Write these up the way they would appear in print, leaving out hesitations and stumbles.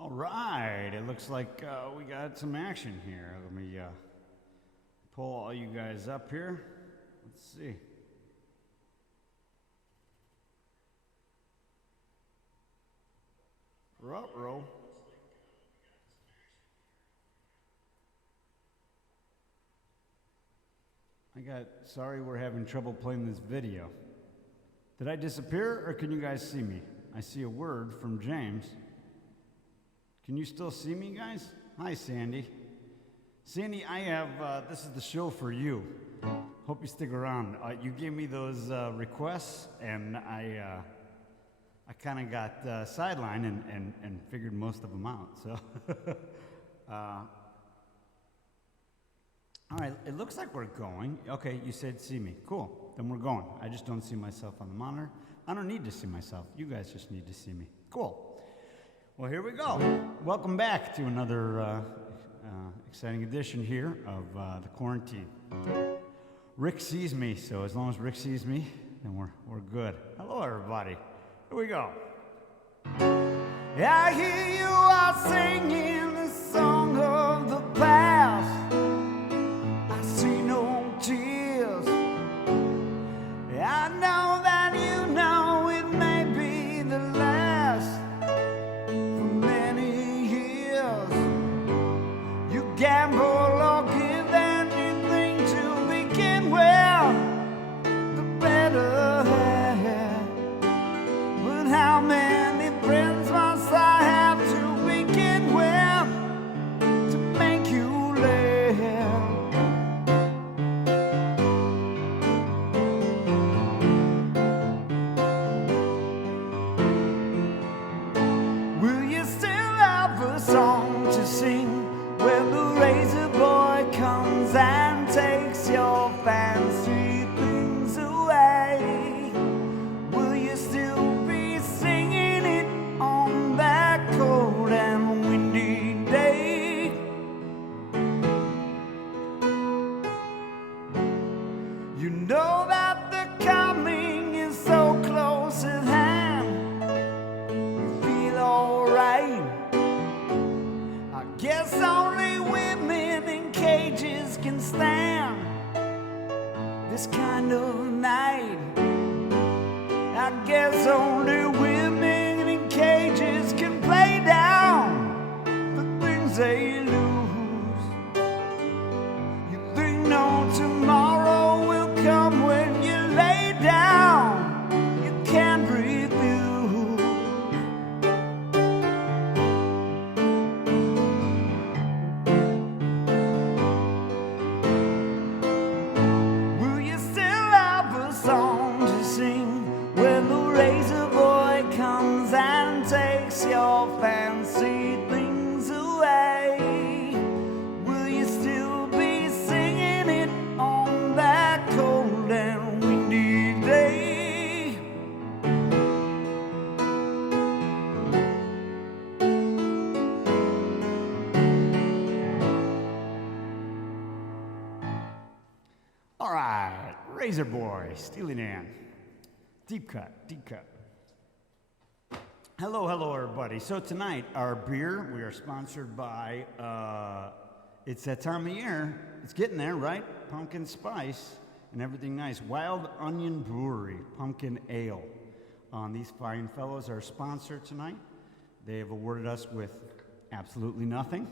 All right, it looks like we got some action here. Let me pull all you guys up here. Let's see. Ruh-roh. Sorry we're having trouble playing this video. Did I disappear or can you guys see me? I see a word from James. Can you still see me, guys? Hi, Sandy. Sandy, I have, this is the show for you. Hope you stick around. You gave me those requests, and I kind of got sidelined and figured most of them out, so. All right, it looks like we're going. Okay, you said see me. Cool, then we're going. I just don't see myself on the monitor. I don't need to see myself. You guys just need to see me. Cool. Well, here we go. Welcome back to another exciting edition here of the quarantine. Rick sees me, so as long as Rick sees me, then we're good. Hello, everybody. Here we go. I hear you are singing the song of the past. I see no tears. I know that you know it may be the last for many years. You gamble or give anything to begin with, the better. But how many friends must I have to begin with to make you laugh? Will you still have a song to sing when the razor boy comes and takes your fancy things away? Will you still be singing it on that cold and windy day? You know that the coming is so close at hand. You feel alright. I guess only women in cages can stand this kind of night. I guess only women in cages can play down the things they lose. You think no tomorrow will come when you lay down. You can't refuse. Will you still have a song to sing when the razor boy comes and takes your fancy things away? Will you still be singing it on that cold and windy day? All right, Razor Boy, Steely Dan. Deep cut, deep cut. Hello, everybody. So tonight, our beer, we are sponsored by, it's that time of year. It's getting there, right? Pumpkin spice and everything nice. Wild Onion Brewery, Pumpkin Ale. These fine fellows are sponsored tonight. They have awarded us with absolutely nothing.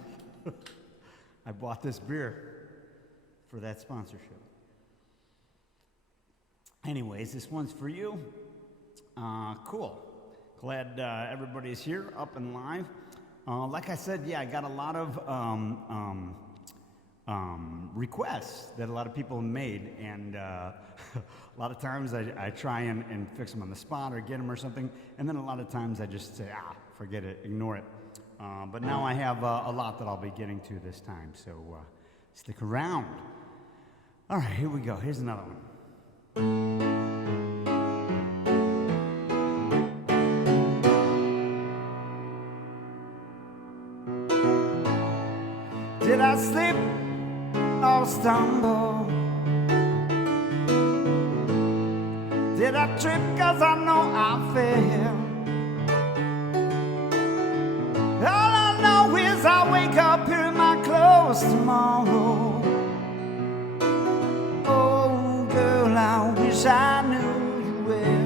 I bought this beer for that sponsorship. Anyways, this one's for you. Cool. Glad everybody's here, up and live. Like I said, yeah, I got a lot of requests that a lot of people have made, and a lot of times I try and fix them on the spot or get them or something, and then a lot of times I just say, forget it, ignore it. But now I have a lot that I'll be getting to this time, so stick around. All right, here we go. Here's another one. Did I slip or stumble? Did I trip? 'Cause I know I fell. All lost tomorrow. Oh, girl, I wish I knew you well.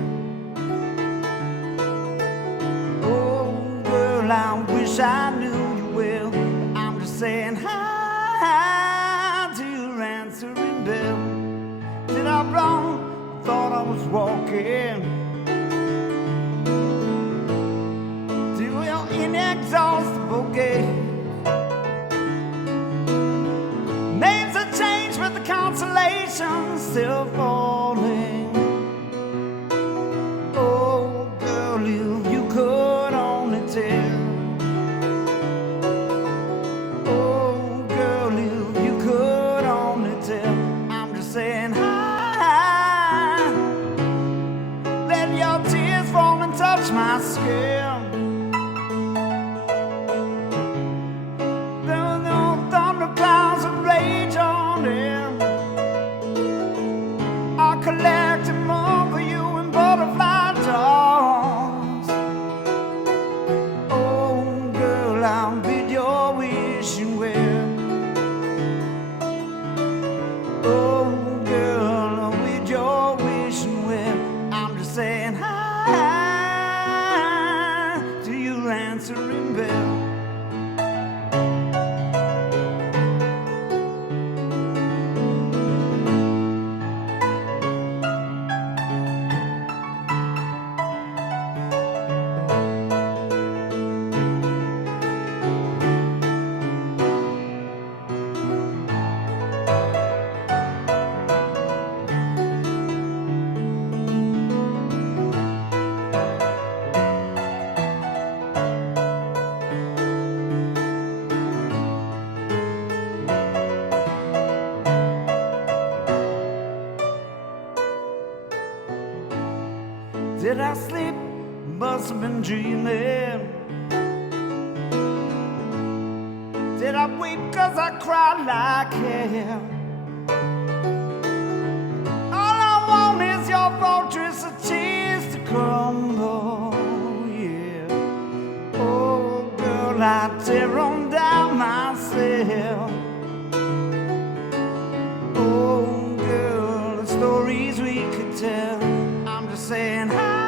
Oh, girl, I wish I knew you well. But I'm just saying hi to your answering bell. Did I wrong? Thought I was walking to your inexhaustible gate. Names have changed, but the consolation's still falling. Oh, girl, if you could only tell. Oh, girl, if you could only tell. I'm just saying hi. Let your tears fall and touch my skin. Clouds of rage on them are collecting more for you in butterfly jars. Oh, girl, I'll bid your wishing well. Oh, girl, I'll bid your wishing well. I'm just saying hi to your answering bell. Did I sleep? Must have been dreaming. Did I weep cause I cried like hell? All I want is your fortress of tears to crumble, yeah. Oh, girl, I tear on down myself. Oh, girl, the stories we could tell. I'm just saying hi.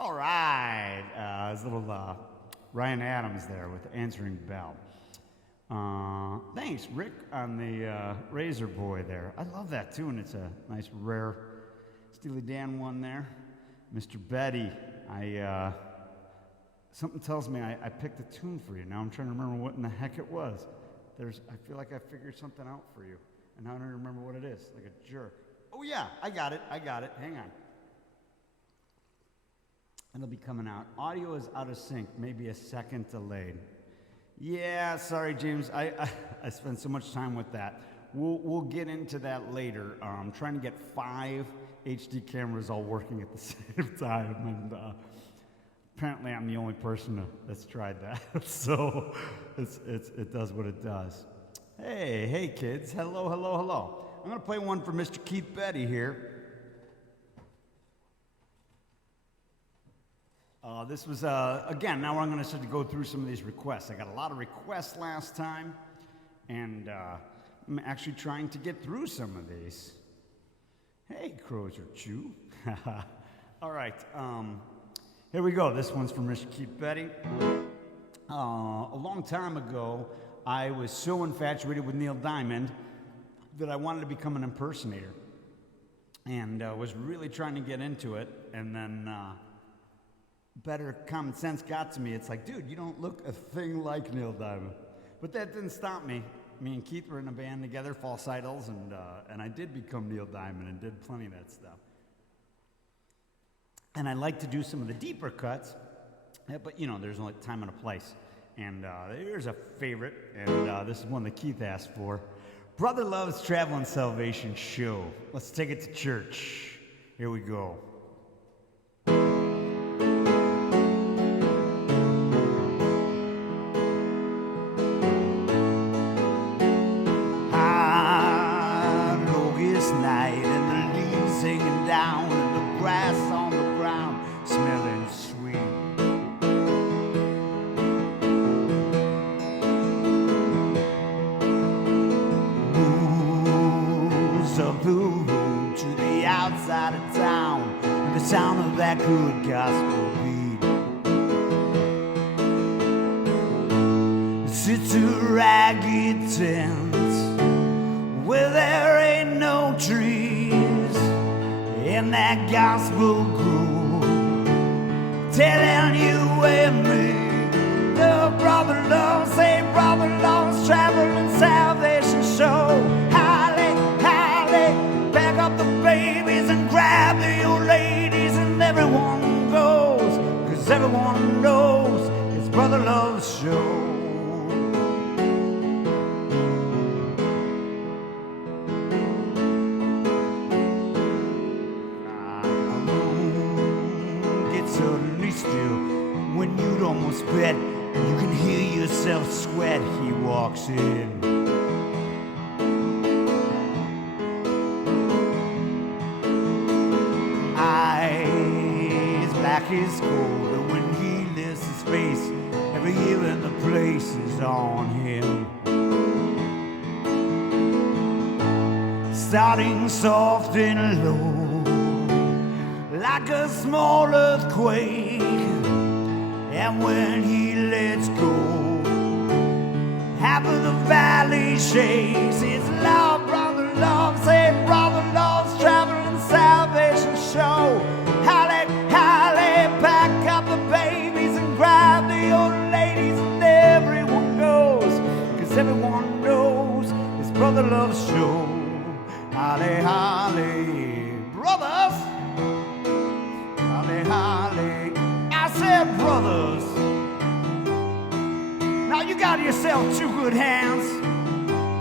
All right, there's a little Ryan Adams there with Answering Bell. Thanks, Rick, on the Razor Boy there. I love that tune. It's a nice, rare Steely Dan one there. Mr. Betty, something tells me I picked a tune for you. Now I'm trying to remember what in the heck it was. I feel like I figured something out for you, and now I don't remember what it is, like a jerk. Oh yeah, I got it. Hang on. It'll be coming out. Audio is out of sync, maybe a second delayed. Yeah, sorry, James. I spent so much time with that. We'll get into that later. I'm trying to get 5 HD cameras all working at the same time, and apparently I'm the only person that's tried that. So it does what it does. Hey kids, hello. I'm gonna play one for Mr. Keith Betty here. This was, again, now I'm going to start to go through some of these requests. I got a lot of requests last time, and I'm actually trying to get through some of these. Hey, Crozier Chew. All right, here we go. This one's from Mr. Keith Betty. A long time ago, I was so infatuated with Neil Diamond that I wanted to become an impersonator, and was really trying to get into it, and then better common sense got to me. It's like, dude, you don't look a thing like Neil Diamond. But that didn't stop me. Me and Keith were in a band together, False Idols, and I did become Neil Diamond and did plenty of that stuff. And I like to do some of the deeper cuts, but there's only time and a place. And here's a favorite, and this is one that Keith asked for. Brother Love's Travel and Salvation Show. Let's take it to church. Here we go. sound of that good gospel beat. It's a ragged tent where there ain't no trees, and that gospel grew, telling you and me the brother loves, say brother loves, travel and salvation show. Holly, Holly, back up the babies and grab the old ladies, and everyone goes, 'cause everyone knows it's brother love's show. When you'd almost bet you can hear yourself sweat, he walks in. Eyes black as gold, and when he lifts his face, every ear in the place is on him. Starting soft and low, like a small earthquake, and when he lets go, half of the valley shakes. It's love, brother love, say brother love's traveling salvation show. Holly, Holly, pack up the babies and grab the old ladies, and everyone goes, 'cause everyone knows it's brother love's show. Holly, Holly, brothers. Holly, Holly, I said brothers. Now you got yourself two good hands,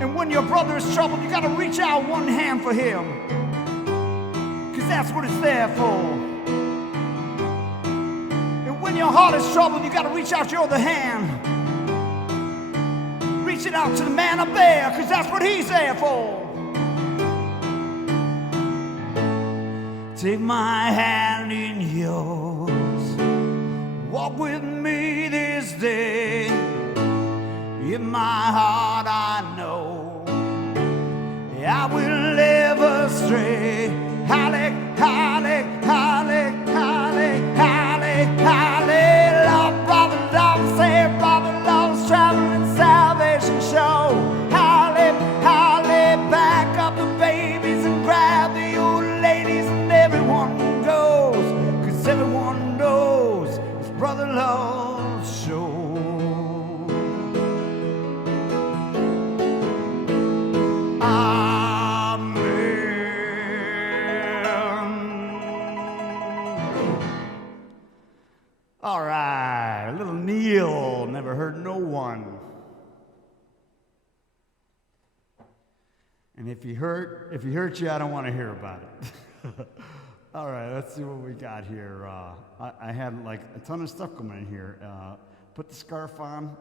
and when your brother is troubled, you gotta reach out one hand for him, 'cause that's what it's there for. And when your heart is troubled, you gotta reach out your other hand. Reach it out to the man up there, 'cause that's what he's there for. Take my hand in yours, walk with me this day. In my heart I know I will never stray. Holly, Holly, Holly, Holly, Holly, Holly, love, brother, love, say brother love's traveling salvation show. Holly, Holly, back up the babies and grab the old ladies, and everyone goes, 'cause everyone knows it's brother love's show. All right, little Neil, never heard no one. And if he hurt you, I don't want to hear about it. All right, let's see what we got here. I had like a ton of stuff coming in here. Put the scarf on.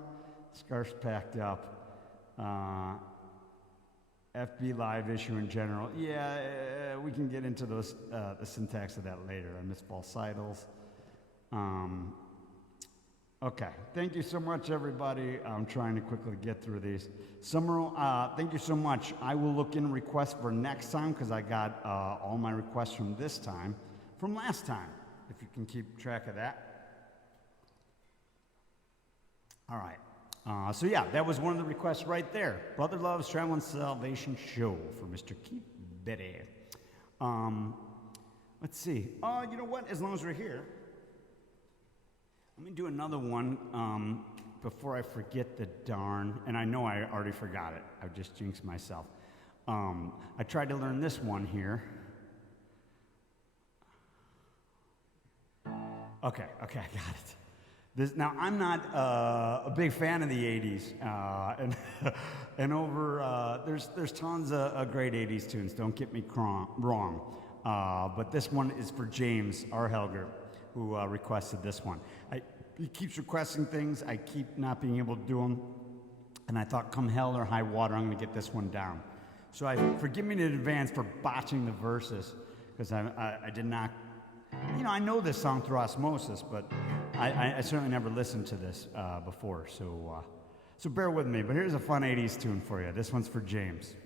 Scarf's packed up. FB Live issue in general. Yeah, we can get into those the syntax of that later. I miss falsettos. Okay, thank you so much, everybody. I'm trying to quickly get through these. Summer, thank you so much. I will look in requests for next time, because I got all my requests from this time, from last time, if you can keep track of that. All right. So yeah, that was one of the requests right there. Brother Love's Traveling Salvation Show for Mr. Keith Betty. Let's see. You know what? As long as we're here, let me do another one before I forget the darn, and I know I already forgot it. I just jinxed myself. I tried to learn this one here. Okay, I got it. Now, I'm not a big fan of the 80s, and over, there's tons of great 80s tunes, don't get me wrong, but this one is for James R. Helger, who requested this one. He keeps requesting things, I keep not being able to do them, and I thought come hell or high water, I'm gonna get this one down. So forgive me in advance for botching the verses, because I did not, I know this song through osmosis, but I certainly never listened to this before, so bear with me. But here's a fun 80s tune for you. This one's for James.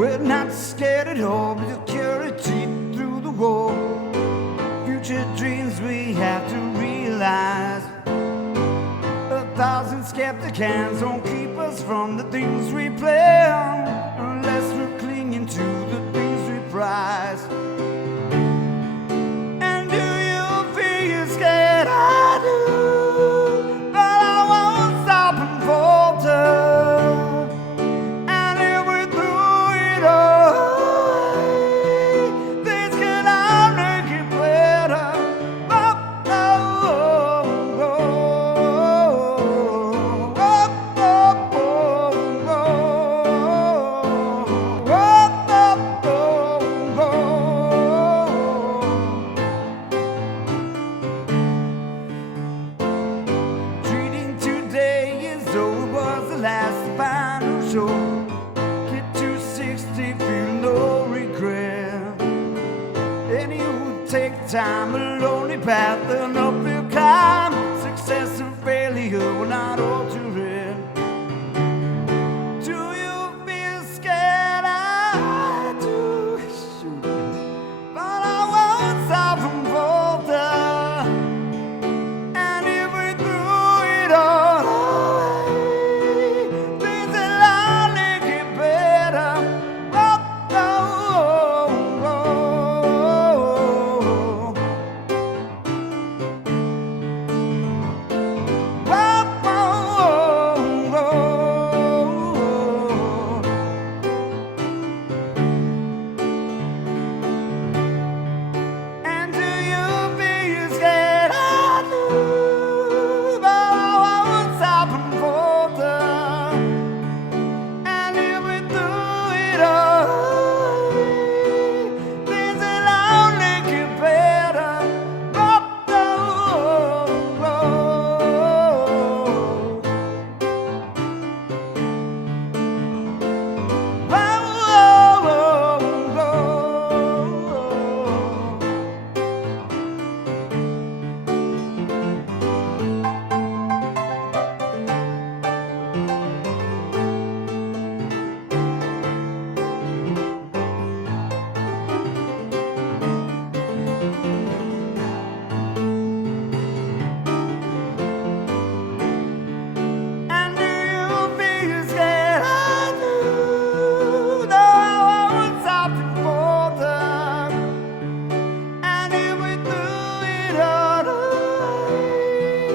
We're not scared at all, security through the wall. Future dreams we have to realize. 1,000 skeptic hands won't keep us from the things we plan, unless we're clinging to the things we prize. And do you feel scared? I do, but I won't stop and falter. And if we threw it away, things can all make it better. Oh, oh, oh, oh, oh, oh, treating today as though it was the last final show. Get to 60, feel no regret. Any who take time, a lonely path, an uphill climb. Success and failure will not alter it. Do you feel scared? I do. Shoot. But I won't stop from falter. And if we threw it all away, things will only get better. Oh, oh, oh, oh. Oh, oh, oh, oh. And do you feel scared? I do, but I won't stop and falter. And if we threw it all away, things will only get better. Oh, oh, oh, oh. Oh, oh, oh, oh. And do you feel scared? I do. No, I won't stop and falter. And if we threw it all away,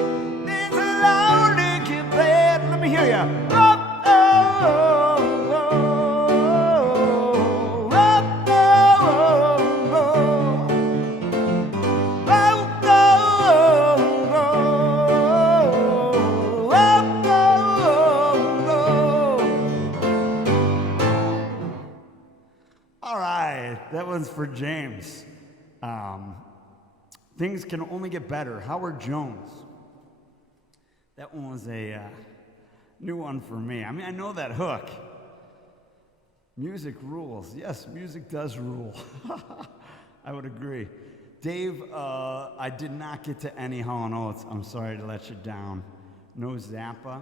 things will only get better. Let me hear ya. Oh, oh, oh, oh. Oh, oh, oh, oh. All right, that one's for James. Things can only get better. Howard Jones. That one was a new one for me. I mean, I know that hook. Music rules. Yes, music does rule. I would agree. Dave, I did not get to any Hall & Oates. I'm sorry to let you down. No Zappa.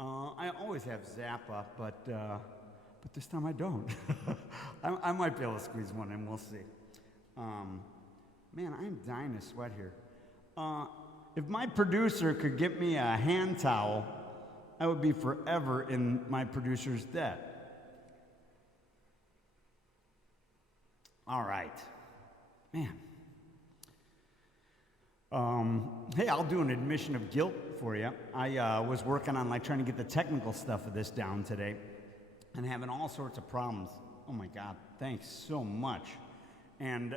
I always have Zappa, but this time I don't. I might be able to squeeze one in. We'll see. Man, I am dying to sweat here. If my producer could get me a hand towel, I would be forever in my producer's debt. All right. Man. Hey, I'll do an admission of guilt for you. I was working on trying to get the technical stuff of this down today and having all sorts of problems. Oh my God, thanks so much. And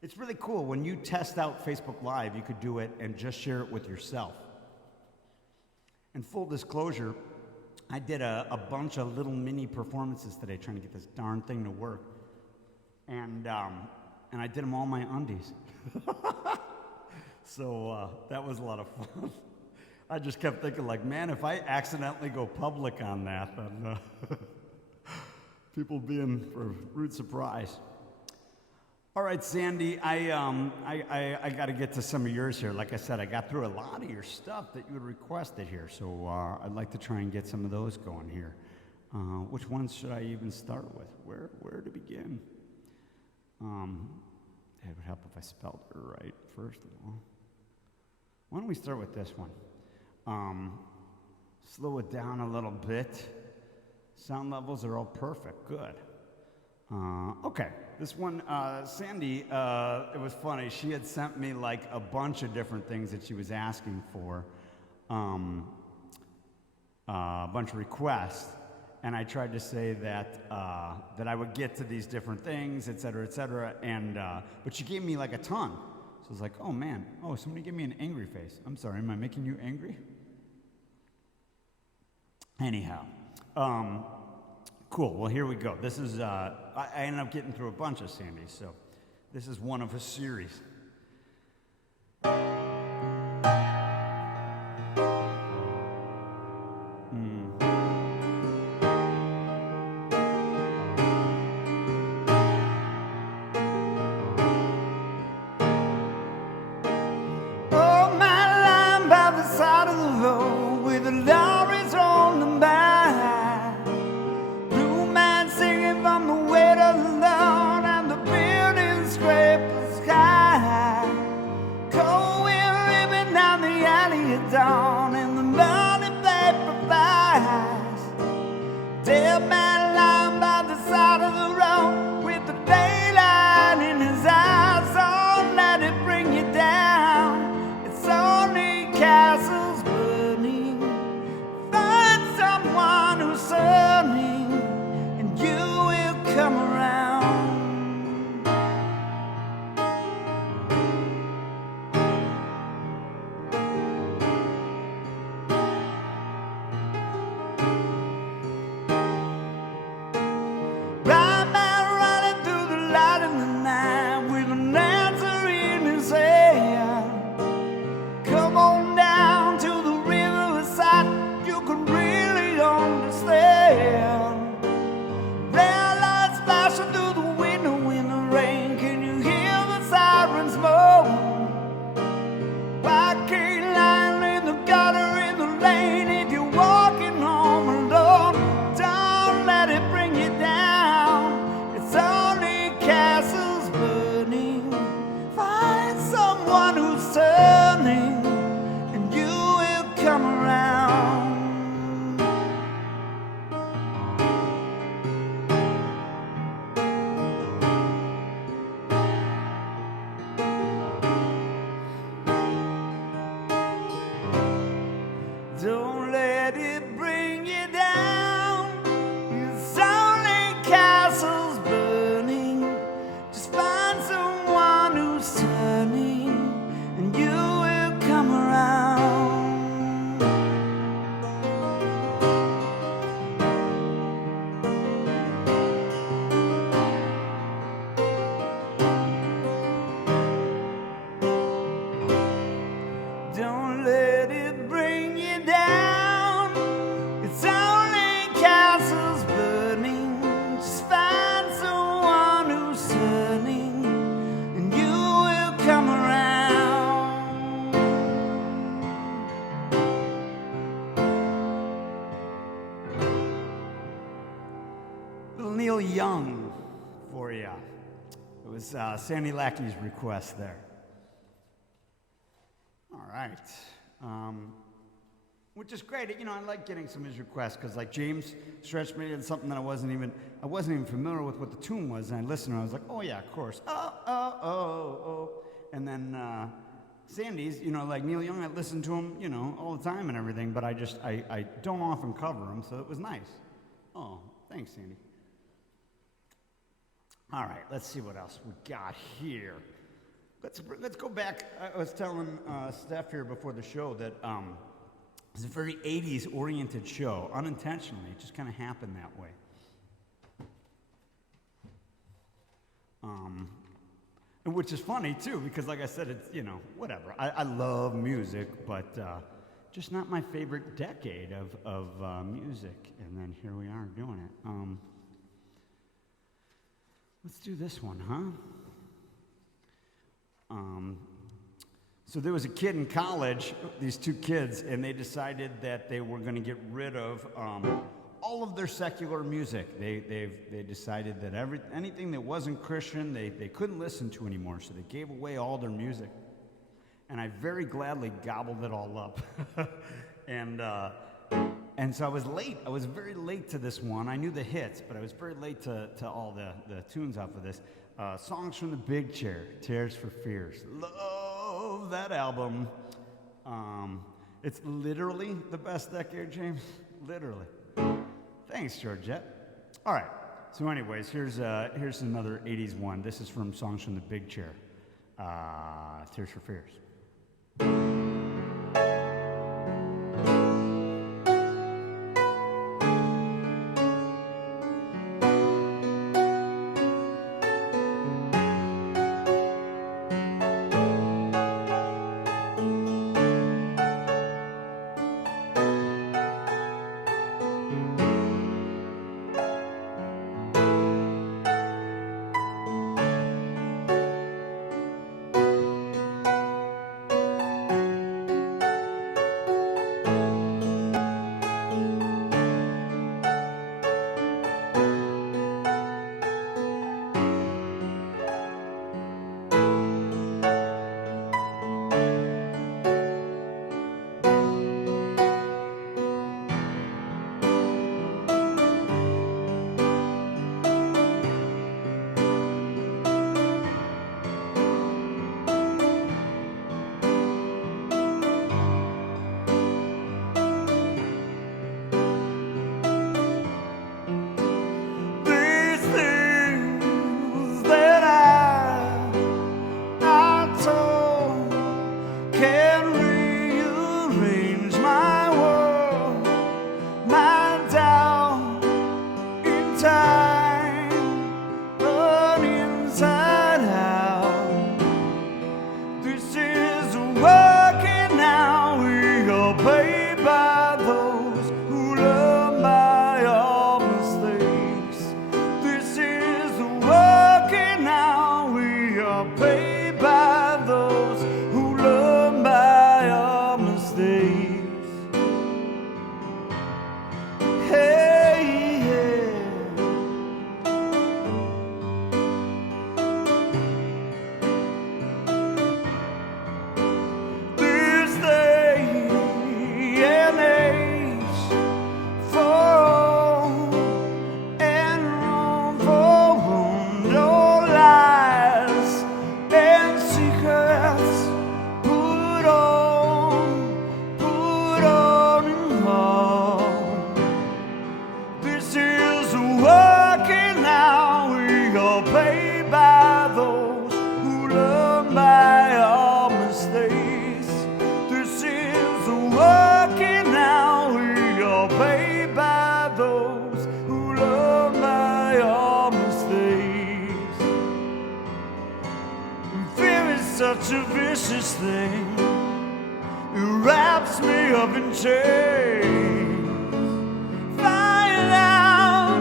it's really cool. When you test out Facebook Live, you could do it and just share it with yourself. And full disclosure, I did a bunch of little mini performances today trying to get this darn thing to work. And I did them all my undies. So that was a lot of fun. I just kept thinking, man, if I accidentally go public on that, then people be in for a rude surprise. All right, Sandy, I got to get to some of yours here. Like I said, I got through a lot of your stuff that you had requested here, so I'd like to try and get some of those going here. Which ones should I even start with? Where to begin? It would help if I spelled it right, first of all. Why don't we start with this one? Slow it down a little bit. Sound levels are all perfect. Good. Okay, this one, Sandy, it was funny. She had sent me like a bunch of different things that she was asking for, a bunch of requests, and I tried to say that that I would get to these different things, et cetera, and but she gave me like a ton. So I was like, oh man, oh, somebody gave me an angry face. I'm sorry, am I making you angry? Anyhow, cool, well here we go. This is, I ended up getting through a bunch of Sandys, so this is one of a series. Dawn and the money paper flies. Dead man lying by the side of the road with the daylight in his eyes. Don't let it bring you down. It's only castles burning. Find someone who's sunning, and you will come around. Don't let it bring you down. It's only castles burning. Just find someone who's turning, and you will come around. Don't let it bring you down. It's only castles burning. Just find someone who's turning, and you will come around. Little Neil Young for you. It was Sandy Lackey's request there. All right. Which is great. You know, I like getting some of his requests because, like, James stretched me in something that I wasn't even familiar with what the tune was, and I listened and I was like, oh yeah, of course. Oh. And then Sandy's, you know, like Neil Young, I listen to him, you know, all the time and everything, but I don't often cover him, so it was nice. Oh, thanks, Sandy. All right, let's see what else we got here. Let's go back. I was telling Steph here before the show that it's a very 80s oriented show, unintentionally. It just kind of happened that way. Which is funny too, because like I said, it's, you know, whatever. I love music, but just not my favorite decade of music. And then here we are doing it. Let's do this one, huh? So there was a kid in college, these two kids, and they decided that they were going to get rid of all of their secular music. They decided that anything that wasn't Christian, they couldn't listen to anymore, so they gave away all their music. And I very gladly gobbled it all up. And so I was late. I was very late to this one. I knew the hits, but I was very late to all the tunes off of this. Songs from the Big Chair, Tears for Fears. Love that album. It's literally the best decade, James. Literally. Thanks, Georgette. All right. So anyways, here's another 80s one. This is from Songs from the Big Chair. Tears for Fears. Such a vicious thing, it wraps me up in chains. Find out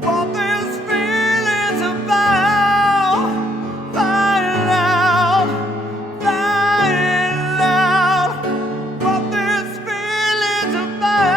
what this feeling's about. Find out what this feeling's about.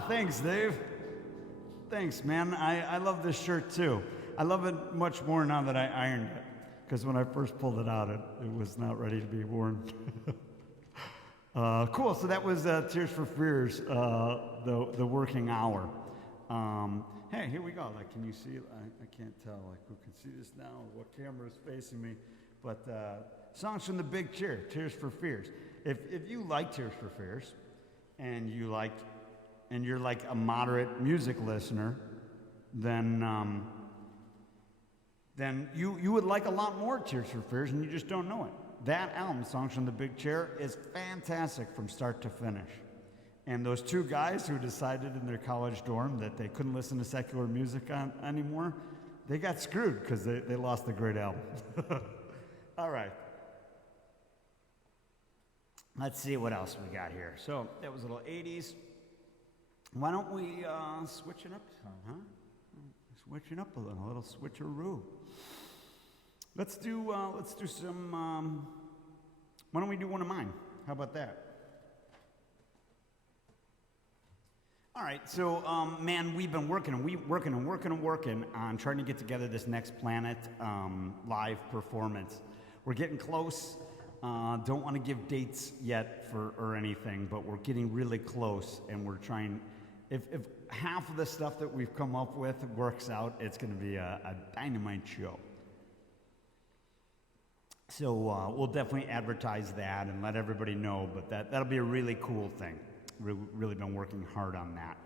Thanks, Dave. Thanks, man. I love this shirt too. I love it much more now that I ironed it, because when I first pulled it out, it was not ready to be worn. Cool. So that was Tears for Fears, the working hour. Hey, here we go. Like, can you see? I can't tell. Like, who can see this now? What camera is facing me? But songs from the big chair, Tears for Fears. If you like Tears for Fears, and you're like a moderate music listener, then you would like a lot more Tears for Fears, and you just don't know it. That album, Songs from the Big Chair, is fantastic from start to finish. And those two guys who decided in their college dorm that they couldn't listen to secular music anymore, they got screwed because they lost the great album. All right. Let's see what else we got here. So that was a little 80s. Why don't we switch it up some, huh? Switch it up a little switcheroo. Let's do some. Why don't we do one of mine? How about that? All right. So, man, we've been working on trying to get together this Next Planet live performance. We're getting close. Don't want to give dates yet or anything, but we're getting really close, and we're trying. If half of the stuff that we've come up with works out, it's going to be a dynamite show. So we'll definitely advertise that and let everybody know, but that'll be a really cool thing. We've really been working hard on that.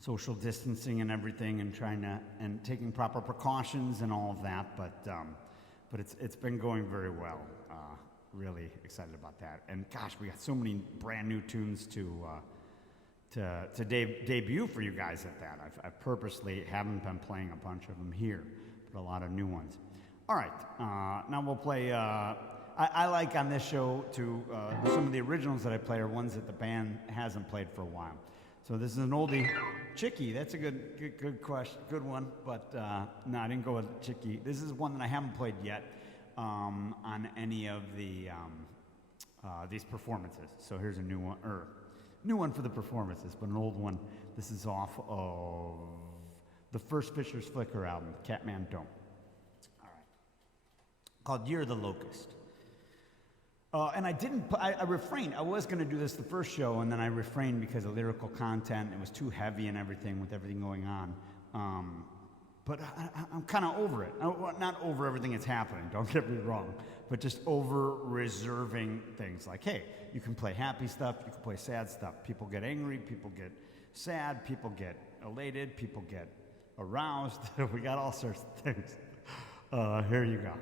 Social distancing and everything, and taking proper precautions and all of that, but it's been going very well. Really excited about that. And gosh, we got so many brand new tunes to debut for you guys at that. I purposely haven't been playing a bunch of them here, but a lot of new ones. All right, now we'll play. I like on this show to some of the originals that I play are ones that the band hasn't played for a while. So this is an oldie, Chicky. That's a good question, good one. But no, I didn't go with Chicky. This is one that I haven't played yet on any of these performances. So here's a new one for the performances, but an old one. This is off of the first Fischer's Flicker album, Catman Don't. All right. Called Year of the Locust. And I refrained. I was going to do this the first show, and then I refrained because of lyrical content. It was too heavy and everything with everything going on. But I'm kind of over it. Not over everything that's happening, don't get me wrong, but just over reserving things. Like, hey, you can play happy stuff, you can play sad stuff. People get angry, people get sad, people get elated, people get aroused. We got all sorts of things. Here you go.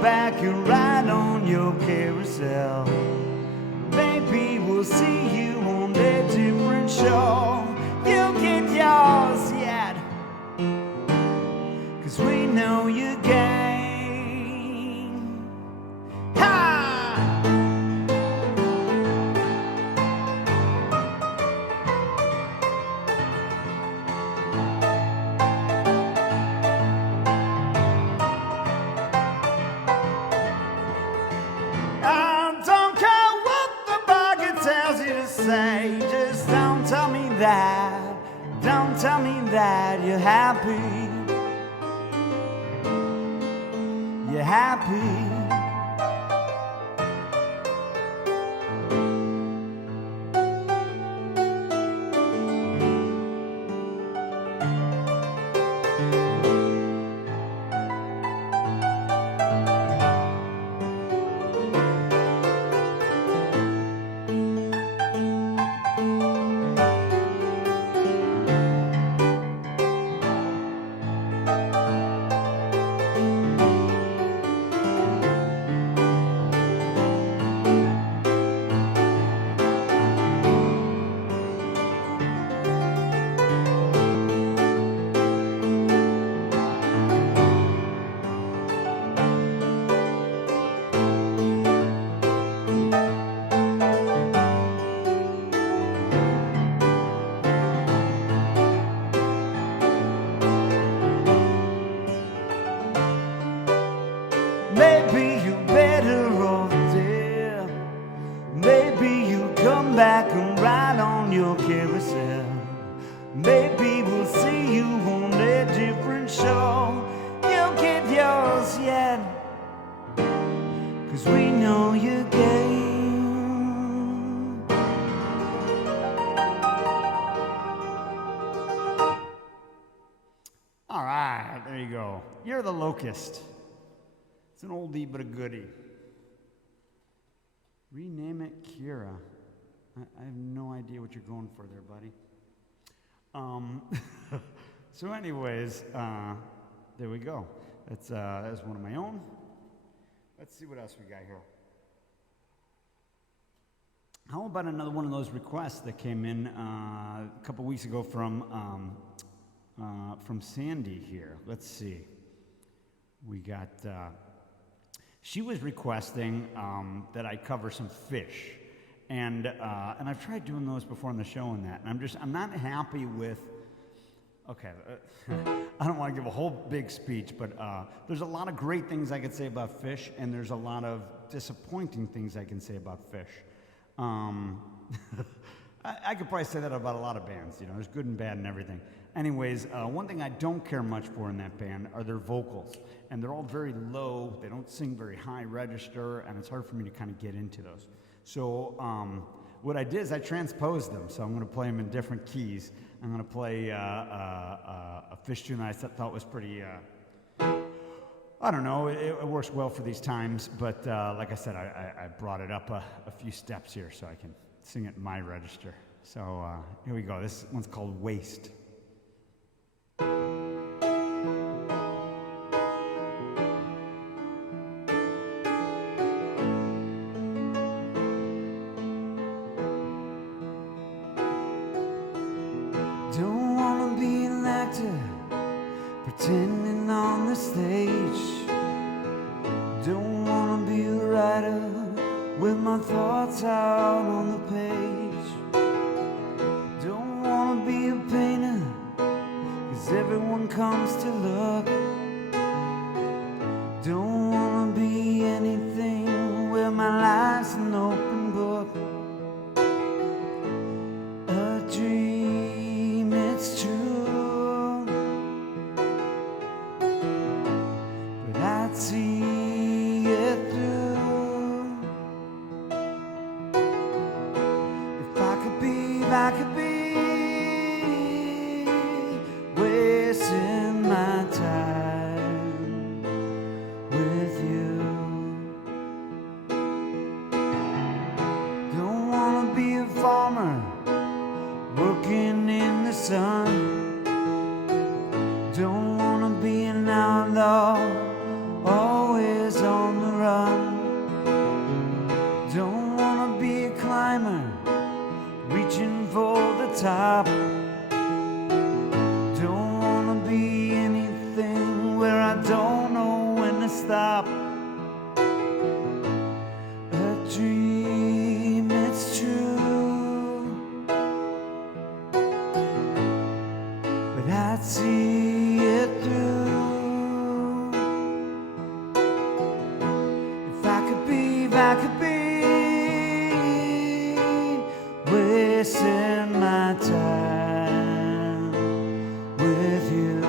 come back and ride on your carousel. Maybe we'll see you on a different show. You'll get yours yet, 'cause we know you game. Ha! I don't care what the bucket tells you to say. Just don't tell me that. Don't tell me that you're happy. You're happy. Maybe you're better off dead. Maybe you come back and ride on your carousel. Maybe we'll see you on a different show. You'll get yours yet, 'cause we know you're game. All right, there you go. You're the Locust. It's an oldie but a goodie. Rename it Kira. I have no idea what you're going for there, buddy. So anyways, there we go. That's one of my own. Let's see what else we got here. How about another one of those requests that came in a couple weeks ago from Sandy here? Let's see. We got. She was requesting that I cover some Phish, and I've tried doing those before on the show and that, and I'm not happy with. Okay, I don't want to give a whole big speech, but there's a lot of great things I could say about Phish, and there's a lot of disappointing things I can say about Phish. I could probably say that about a lot of bands. You know, there's good and bad and everything. Anyways, one thing I don't care much for in that band are their vocals, and they're all very low. They don't sing very high register, and it's hard for me to kind of get into those. So what I did is I transposed them. So I'm going to play them in different keys. I'm going to play a Phish tune I thought was pretty. I don't know. It works well for these times, but like I said, I brought it up a few steps here so I can sing it in my register. So here we go. This one's called Waste. Don't wanna be an actor pretending on the stage. Don't wanna be a writer with my thoughts out on the page. Don't wanna be a painter, 'cause everyone comes to look. Don't wanna be anything where my life's an open book. A dream, it's true, but I'd see it through. If I could be wasting my time with you. Don't wanna be a farmer working in the sun. Don't wanna be an outlaw always on top. Don't wanna be anything where I don't know when to stop. A dream, it's true, but I'd see it through. If I could be wasting my time with you.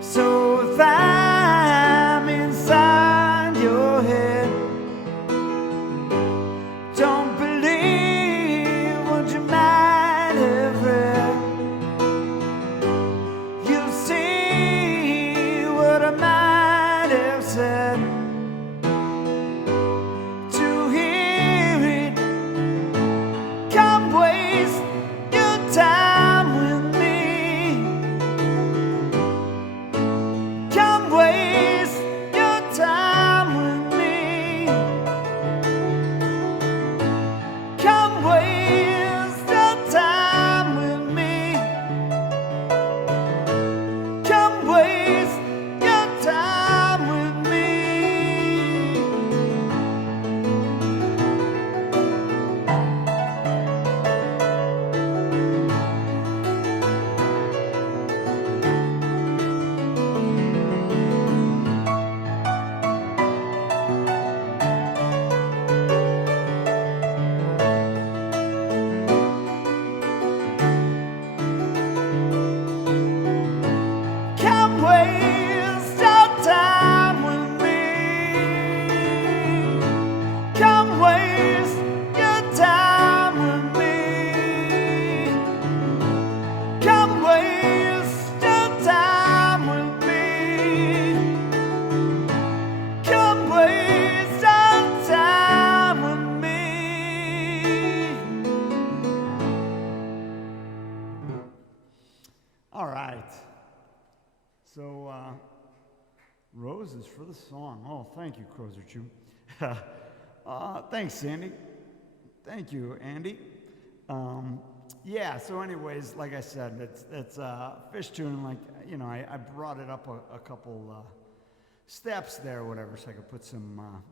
So if I'm inside your head, don't believe what you might have read. You'll see what I might have said. To hear it, come waste your time with me. Come waste your time with me. Come waste your time with me. Come waste your time with me. Come waste your time with me. Come waste your time with me. Come waste your time with me. Come waste your time with me. All right. So, roses for the song. Oh, thank you, Crozer Chew. Thanks, Sandy. Thank you, Andy. Yeah, so anyways, like I said, it's Phish tune. Like, you know, I brought it up a couple steps there or whatever, so I could put some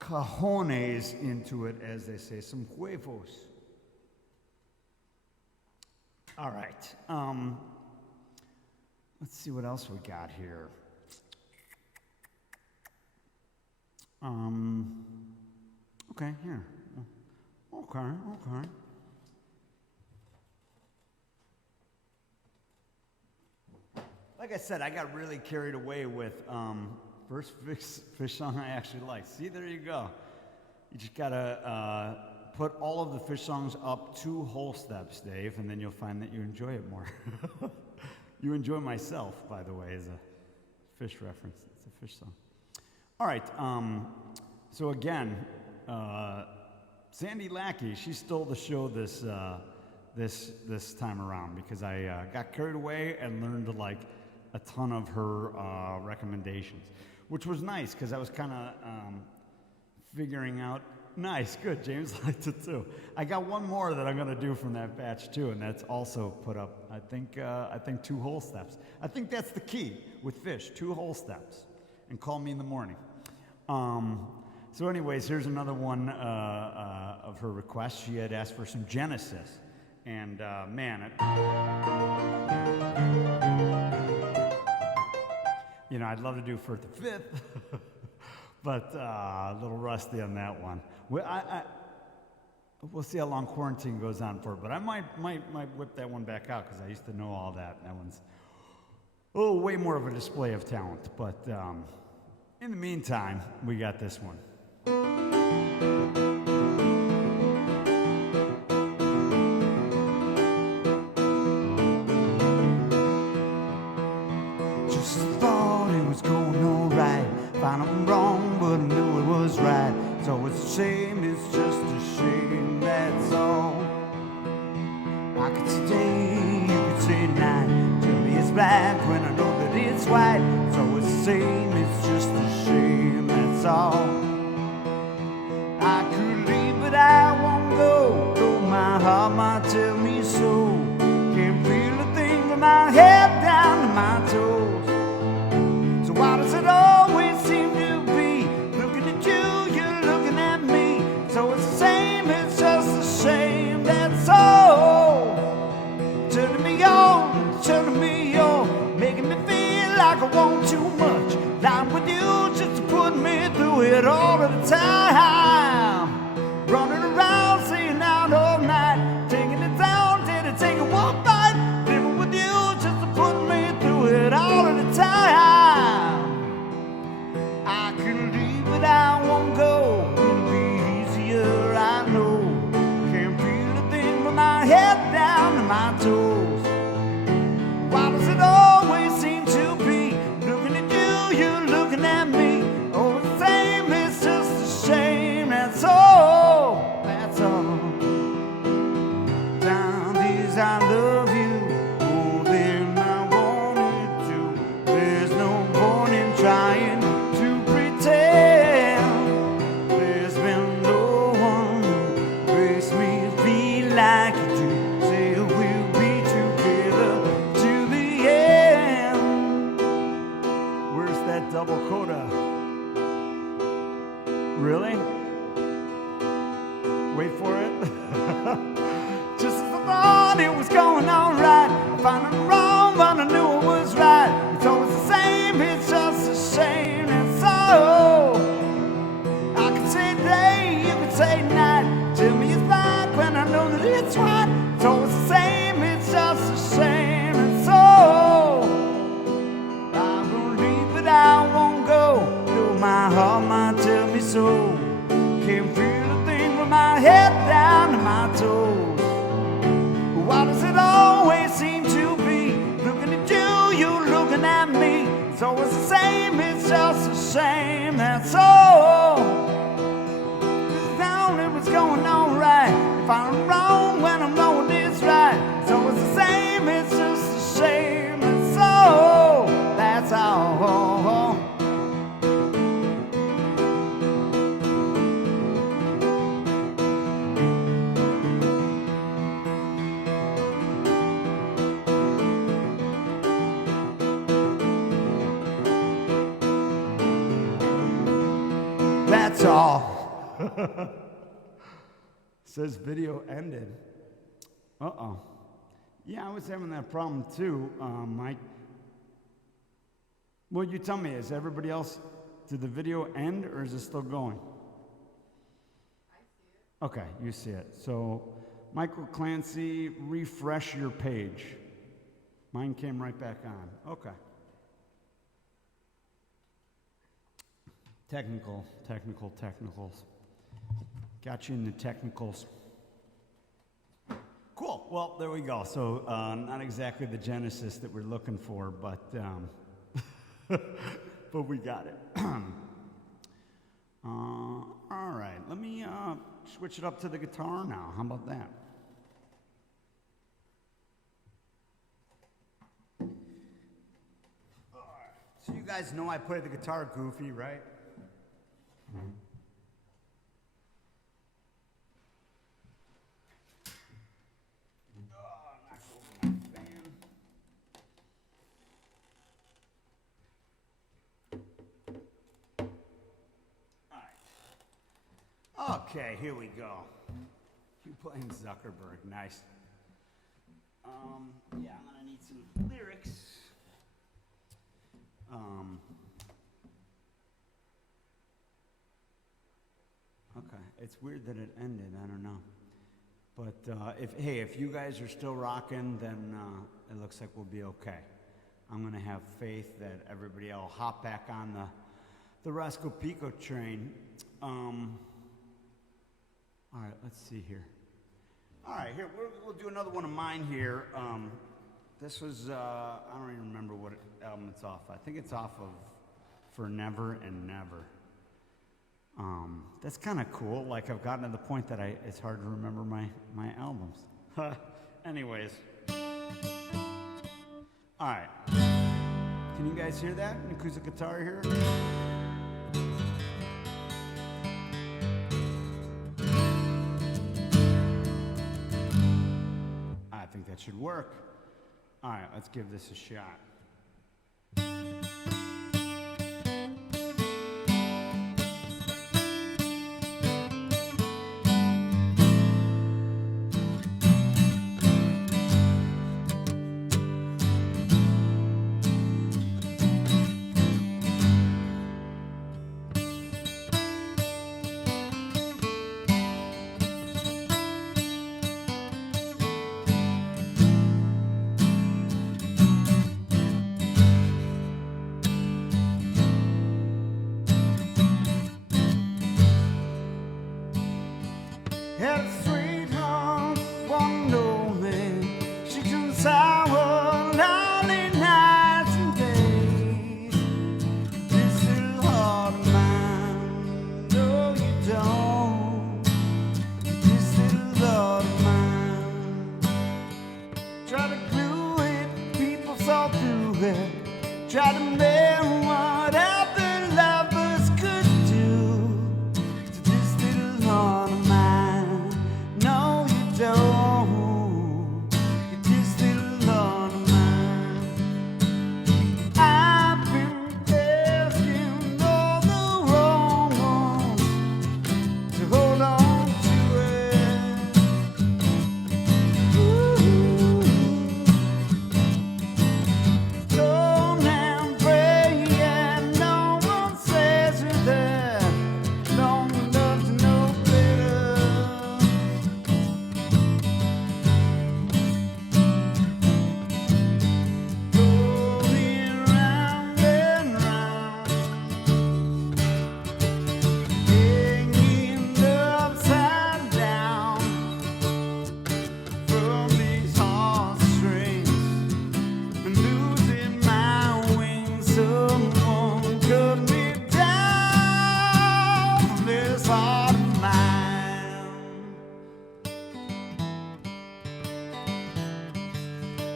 cojones into it, as they say, some huevos. All right. Let's see what else we got here. Okay, here. Okay. Like I said, I got really carried away with first Phish song I actually liked. See, there you go. You just gotta put all of the Phish songs up 2 whole steps, Dave, and then you'll find that you enjoy it more. You enjoy myself, by the way, is a Phish reference. It's a Phish song. All right. So again, Sandy Lackey, she stole the show this time around because I got carried away and learned to like a ton of her recommendations, which was nice because I was kind of figuring out. Nice, good. James liked it too. I got one more that I'm going to do from that batch too, and that's also put up. I think 2 whole steps. I think that's the key with Phish: 2 whole steps, and call me in the morning. So, anyways, here's another one of her requests. She had asked for some Genesis, and man, you know, I'd love to do For the Fifth. But a little rusty on that one. We'll see how long quarantine goes on for, but I might whip that one back out because I used to know all that. That one's way more of a display of talent. But in the meantime, we got this one. Just thought it was going all right. Found I'm wrong, but I knew it was right. So it's a shame, it's just a shame, that's all. I could say day, you could say night. Tell me it's black when I know that it's white. So it's a shame, it's just a shame, that's all. heart might tell me so. Can't feel a thing from my head down to my toes. So why does it always seem to be looking at you, you're looking at me? So it's the same, it's just a shame. That's all. Turning me on, turning me on, making me feel like I want too much. Lying with you just to put me through it all of the time. Running around, staying out all night, taking it down, did it take a one bite? Living with you just to put me through it all of the time. I can leave but I won't go. It'll be easier, I know. Can't feel a thing from my head down to my toes. Why does it always seem to be looking at you, you're looking at me? Oh, the same, it's just a shame. That's all, that's all. Down these I love you more than I wanted to. There's no point in trying to pretend. There's been no one who makes me feel like you do. Say we'll be together to the end. Where's that double coda? Really? Wait for it. Just as I thought it was going all right, I found it wrong, but I knew it was right. It's always the same, it's just a shame. And so I can say day, you can say night. Tell me it's right when I know that it's right. It's always the same, it's just a shame. And so I'm gonna leave, but I won't go. Though my heart might tell me so. Can't feel a thing from my head down to my toes. Why does it always seem to be looking at you, you looking at me? It's always the same, it's just a shame. That's all. Down it was going all right. If I'm wrong when I'm knowing it's right, it's always the same, it's just a shame. That's all. That's all. That's all. Says video ended. Uh-oh. Yeah, I was having that problem too, Mike. Well, you tell me, is everybody else, did the video end or is it still going? I see it. Okay, you see it. So, Michael Clancy, refresh your page. Mine came right back on. Okay. Technicals. Got you in the technicals. Cool. Well, there we go. So, not exactly the Genesis that we're looking for, but but we got it. All right. Let me switch it up to the guitar now. How about that? All right. So you guys know I play the guitar goofy, right? Okay, here we go. You playing Zuckerberg, nice. Yeah, I'm gonna need some lyrics. Okay, it's weird that it ended, I don't know. But if you guys are still rocking, then it looks like we'll be okay. I'm gonna have faith that everybody will hop back on the Roscoe Pico train. All right, let's see here. All right, here, we'll do another one of mine here. This was, I don't even remember what album it's off. I think it's off of For Never and Never. That's kind of cool. Like, I've gotten to the point that it's hard to remember my albums. Anyways. All right. Can you guys hear that? An acoustic guitar here? think that should work. All right, let's give this a shot. Had a sweetheart, one lonely. She turned sour lonely nights and days. This little heart of mine, no you don't. This little heart of mine. Try to glue it, people saw through it. Try to bear what other lovers could do to this little heart of mine. No, you don't. Get this little heart of mine. I've been asking all the wrong ones to hold on to it. Ooh. Don't and pray, and no one says you're there. Long enough to know better. Going round and round, hanging upside down from these heartstrings, and losing my wings. Someone cut me down from this heart of mine.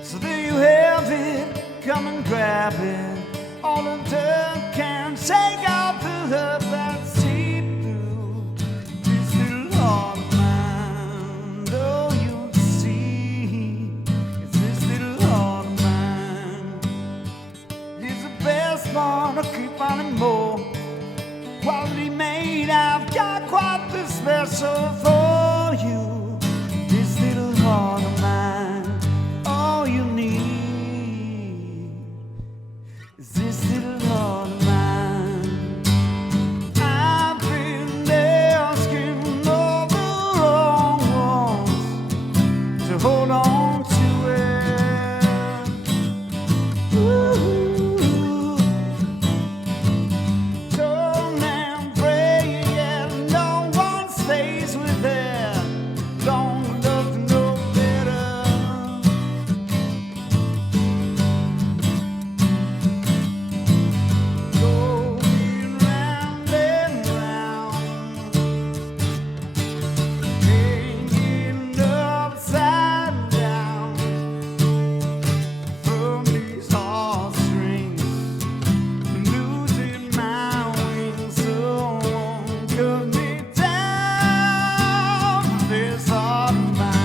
So there you have it, come and grab it. All the dirt can shake out the love that's seep through this little heart of mine. Oh, you see, it's this little heart of mine. It's the best part, I keep finding more. Quality made, I've got quite the special for you. This little heart of mine, all you need is this little heart of mine. I've been asking all the wrong ones to hold on to it. Ooh. Don't and pray, and no one stays with it. Long enough to know better. Going round and round, hanging upside down from these heartstrings, losing my wings. Someone cut me down from this heart of mine.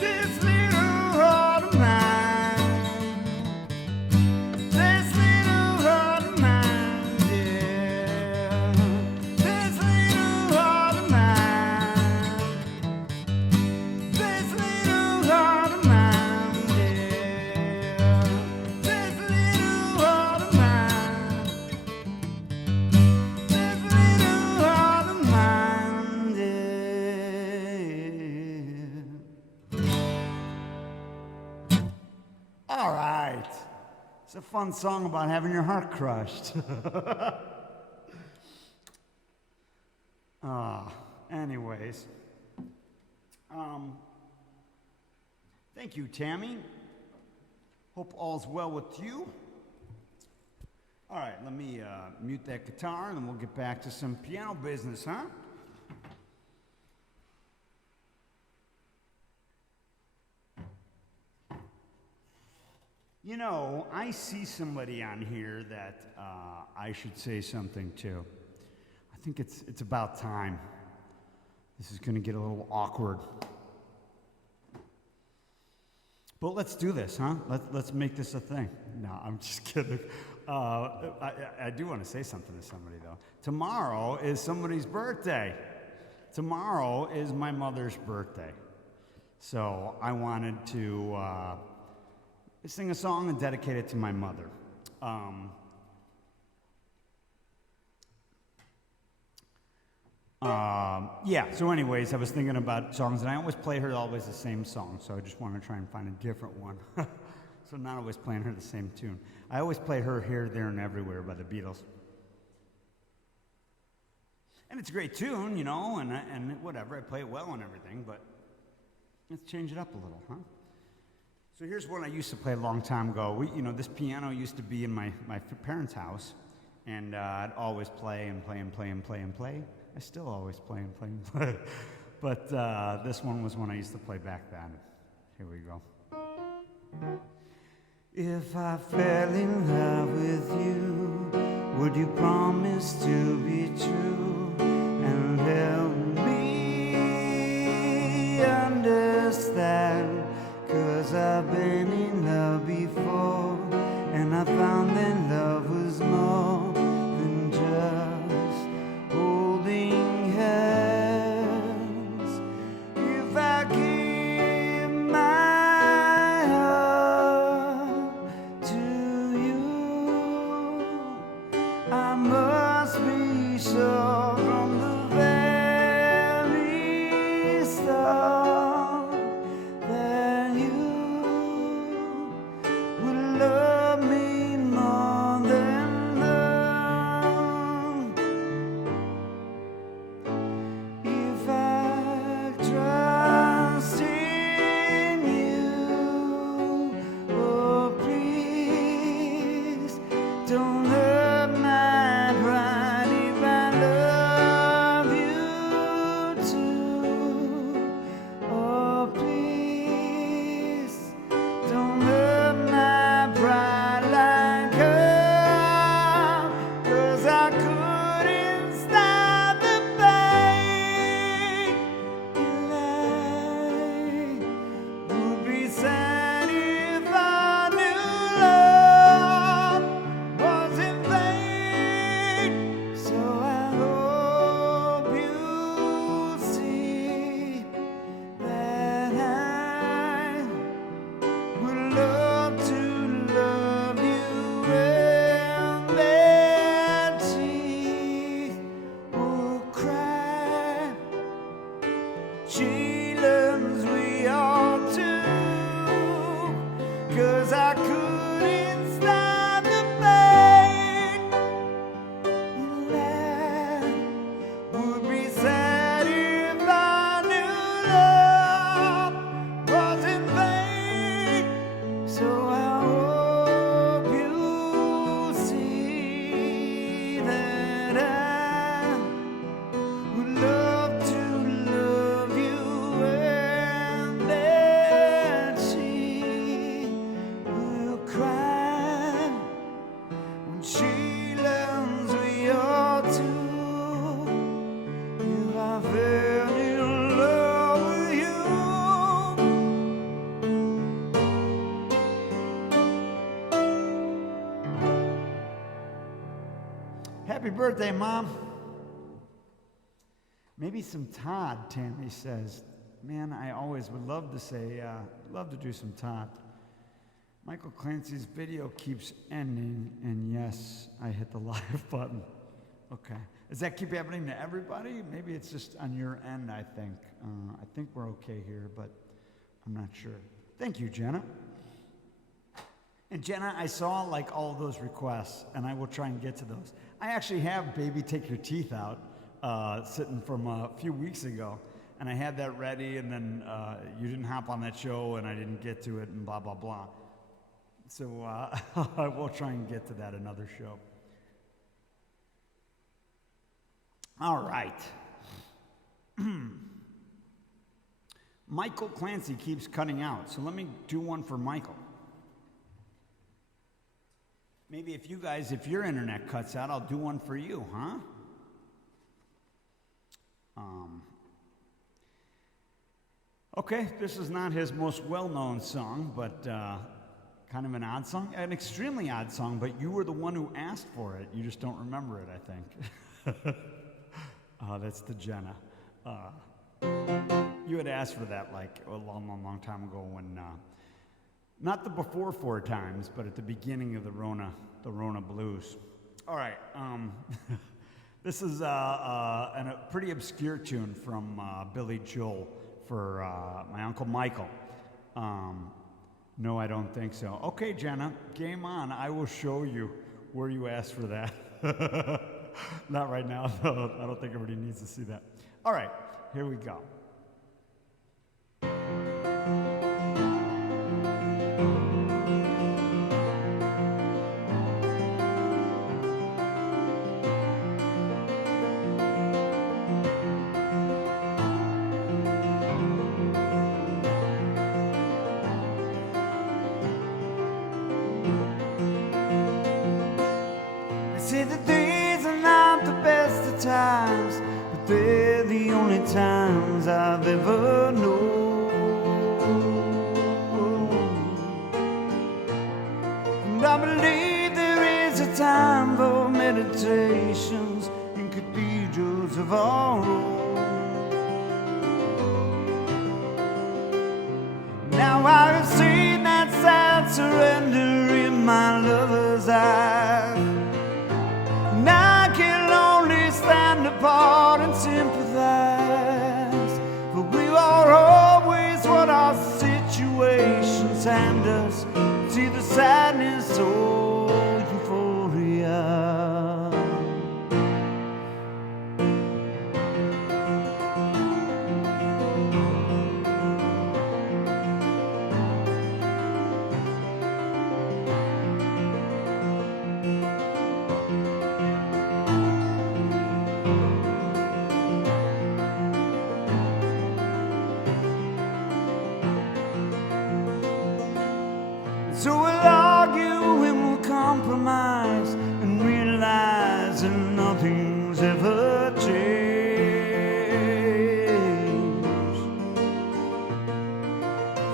This little heart of mine, this little heart of mine, yeah. This little heart of mine, this little heart of mine, yeah. This little heart of mine, this little heart of mine, yeah. All right. It's a fun song about having your heart crushed. Anyways. Thank you, Tammy. Hope all's well with you. All right, let me mute that guitar, and then we'll get back to some piano business, huh? You know, I see somebody on here that I should say something to. I think it's about time. This is going to get a little awkward. But let's do this, huh? Let's make this a thing. No, I'm just kidding. I do want to say something to somebody, though. Tomorrow is somebody's birthday. Tomorrow is my mother's birthday. So I wanted to sing a song and dedicate it to my mother. So anyways, I was thinking about songs, and I always play her always the same song, so I just want to try and find a different one. So not always playing her the same tune. I always play her Here, There, and Everywhere by the Beatles. And it's a great tune, you know, and whatever, I play it well and everything, but let's change it up a little, huh? So here's one I used to play a long time ago. This piano used to be in my parents' house, and I'd always play and play and play and play and play. I still always play and play and play. But this one was one I used to play back then. Here we go. If I fell in love with you, would you promise to be true and help me understand? 'Cause I've been in love before, and I found that love was more than just holding hands. If I give my heart to you, I must be sure from the very start that you would love me more than love. If I trust in you, oh please don't hurt my pride. If I love you too, oh please don't hurt my pride like her. 'Cause I couldn't stop the pain, and I would be sad if I knew love was in vain. So I hope you see that I would love to love you, and that teeth will cry. She learns we all do, 'cause I couldn't stop the pain, and I would be sad if I knew love was in vain. So I hope you see that I would love to love you, and that she will cry when she learns we are two. If I fell in love with you. Happy birthday, Mom. Maybe some Todd, Tammy says. Man, I always would love to say, love to do some Todd. Michael Clancy's video keeps ending, and yes, I hit the live button. Okay. Does that keep happening to everybody? Maybe it's just on your end, I think. I think we're okay here, but I'm not sure. Thank you, Jenna. And Jenna, I saw like all those requests, and I will try and get to those. I actually have Baby Take Your Teeth Out sitting from a few weeks ago, and I had that ready, and then you didn't hop on that show, and I didn't get to it, and blah, blah, blah. So I will try and get to that another show. All right. Michael Clancy keeps cutting out, so let me do one for Michael. Maybe if your internet cuts out, I'll do one for you, huh? Okay, this is not his most well-known song, but kind of an odd song, an extremely odd song, but you were the one who asked for it. You just don't remember it, I think. That's the Jenna. You had asked for that like a long, long, long time ago when, not the before 4 times, but at the beginning of the Rona Blues. All right, this is a pretty obscure tune from Billy Joel for my Uncle Michael. No, I don't think so. Okay, Jenna, game on. I will show you where you asked for that. Not right now, though. I don't think everybody needs to see that. All right, here we go. Say that these are not the best of times, but they're the only times I've ever known. And I believe there is a time for meditations in cathedrals of our own. Now I have seen that sad surrender in my lover's eyes. And I can only stand apart and sympathize, for we are always what our situations hand us. See the sadness or euphoria. So we'll argue and we'll compromise and realize that nothing's ever changed.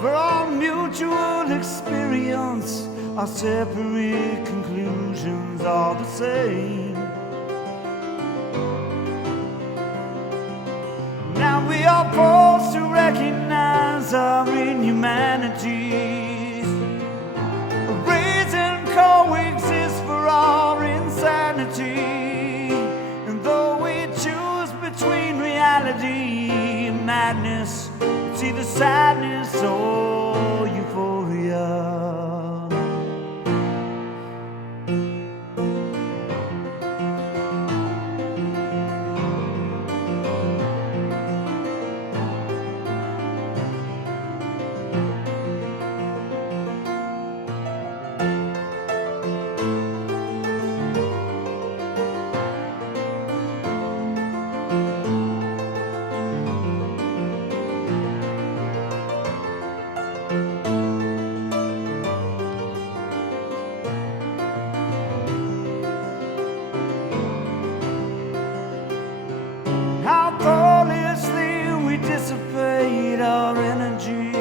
For our mutual experience, our separate conclusions are the same. Now we are forced to recognize our inhumanity. Coexist for our insanity, and though we choose between reality and madness, it's either sadness or euphoria. How thoughtlessly we dissipate our energies,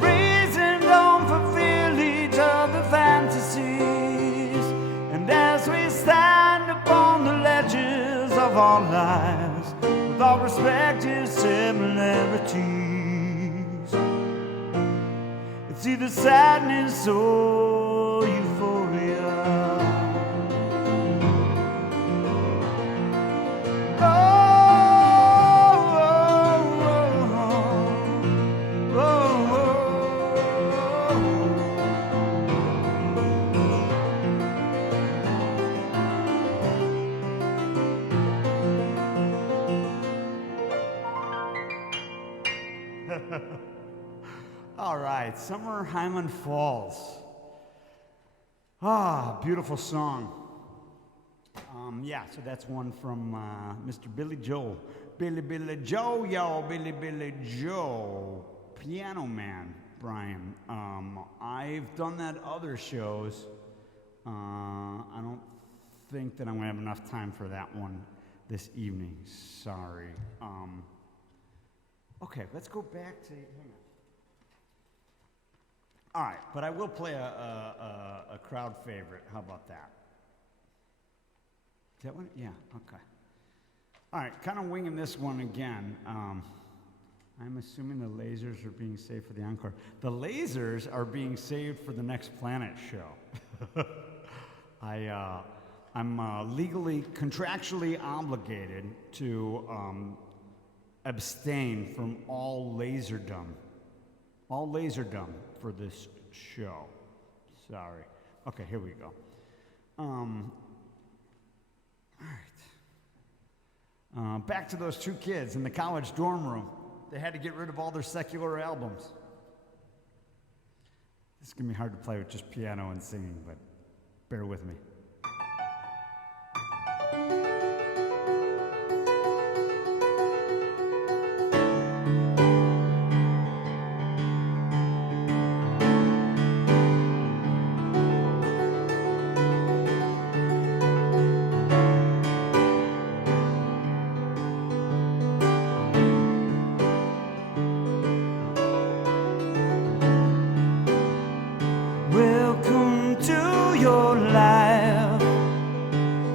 reasoned on fulfill each other's fantasies, and as we stand upon the ledges of our lives with our respective similarities, it's either sadness or euphoria. All right, Summer Highland Falls. Ah, beautiful song. Yeah, so that's one from Mr. Billy Joel. Billy Joe, yo, Billy Joe. Piano Man, Brian. I've done that other shows. I don't think that I'm going to have enough time for that one this evening. Sorry. Okay, let's go back to... Hang on. All right, but I will play a crowd favorite. How about that? Is that one? Yeah, okay. All right, kind of winging this one again. I'm assuming the lasers are being saved for the encore. The lasers are being saved for the next Planet show. I'm legally, contractually obligated to abstain from all laserdom for this show. Sorry. Okay, here we go. All right. Back to those two kids in the college dorm room. They had to get rid of all their secular albums. This is going to be hard to play with just piano and singing, but bear with me. Welcome to your life.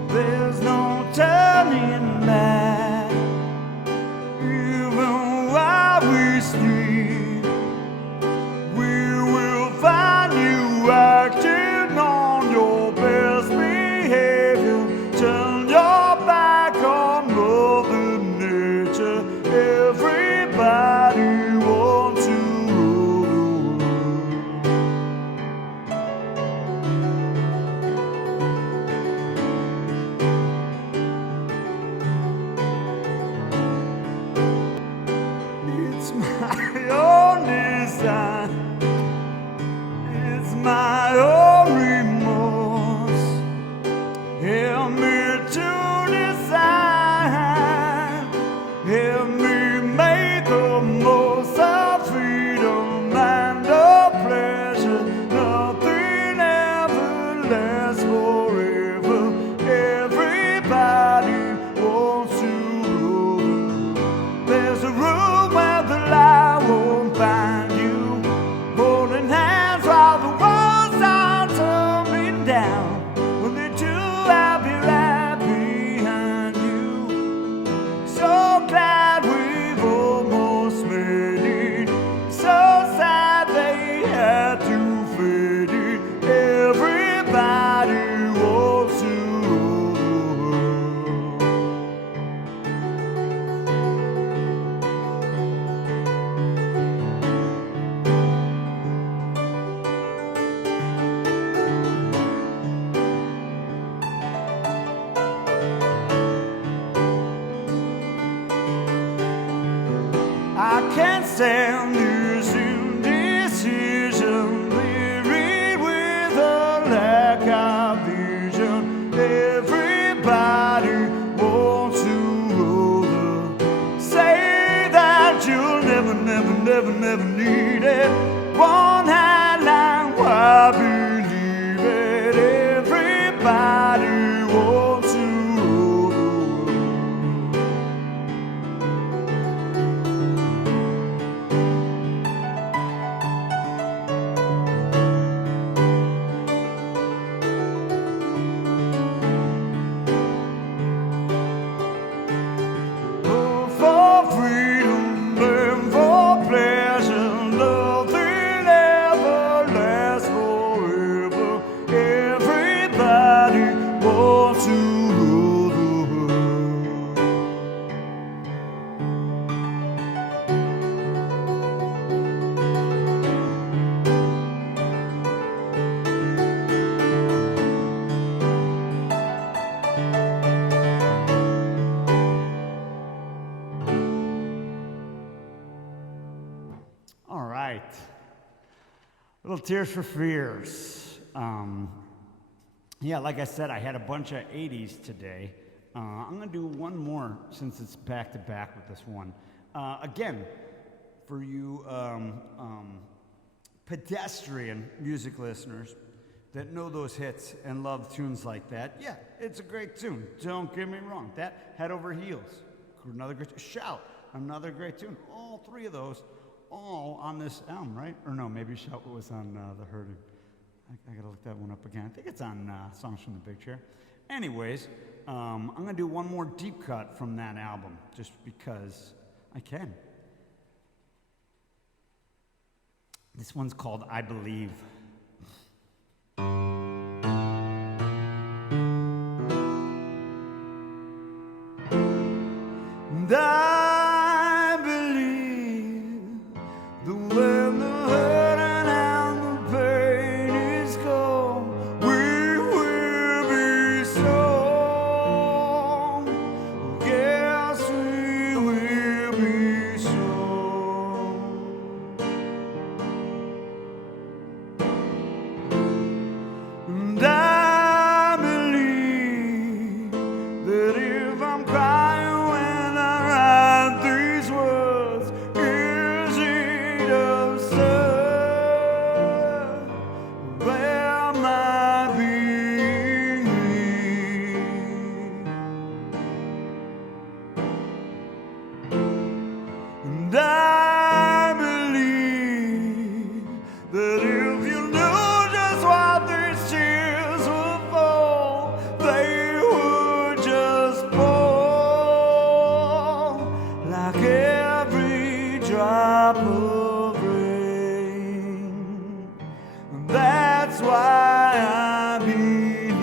There's no turning back. Even while we sleep, we will find you acting on your best behavior. Turn your back on Mother Nature. Everybody wants to rule the world. It's my own design. It's my own remorse. Help me to design. Help me make the most of freedom and of pleasure. Nothing ever lasts forever. Everybody wants to rule. There's a room where the light won't find you. Holding hands while the walls are tumbling down. When they do, I'll be right behind you. So glad we've almost made it. So sad they had to fade it. Everybody wants to rule the world. I can't stand this indecision, wearied with a lack of vision. Everybody wants to roll the. Say that you'll never need it. One hand line, why believe it? Everybody wants to roll the world. Oh, for freedom and for pleasure, nothing ever lasts forever. right. Little Tears for Fears. Yeah, like I said, I had a bunch of 80s today. I'm going to do one more since it's back to back with this one. Again, for you pedestrian music listeners that know those hits and love tunes like that, yeah, it's a great tune. Don't get me wrong. That Head Over Heels, another great Shout, another great tune. All three of those, all on this album, right? Or no, maybe Shout was on The Hurting. I gotta look that one up again. I think it's on Songs from the Big Chair. Anyways, I'm gonna do one more deep cut from that album, just because I can. This one's called I Believe. And I believe that when the hurt and the pain is gone, we will be strong. Yes, we will be strong. And I believe that if I'm crying when I write these words, is it absurd? Where am I being and I believe that if you knew just what these tears would fall, they would just fall like every drop of rain. And that's why I believe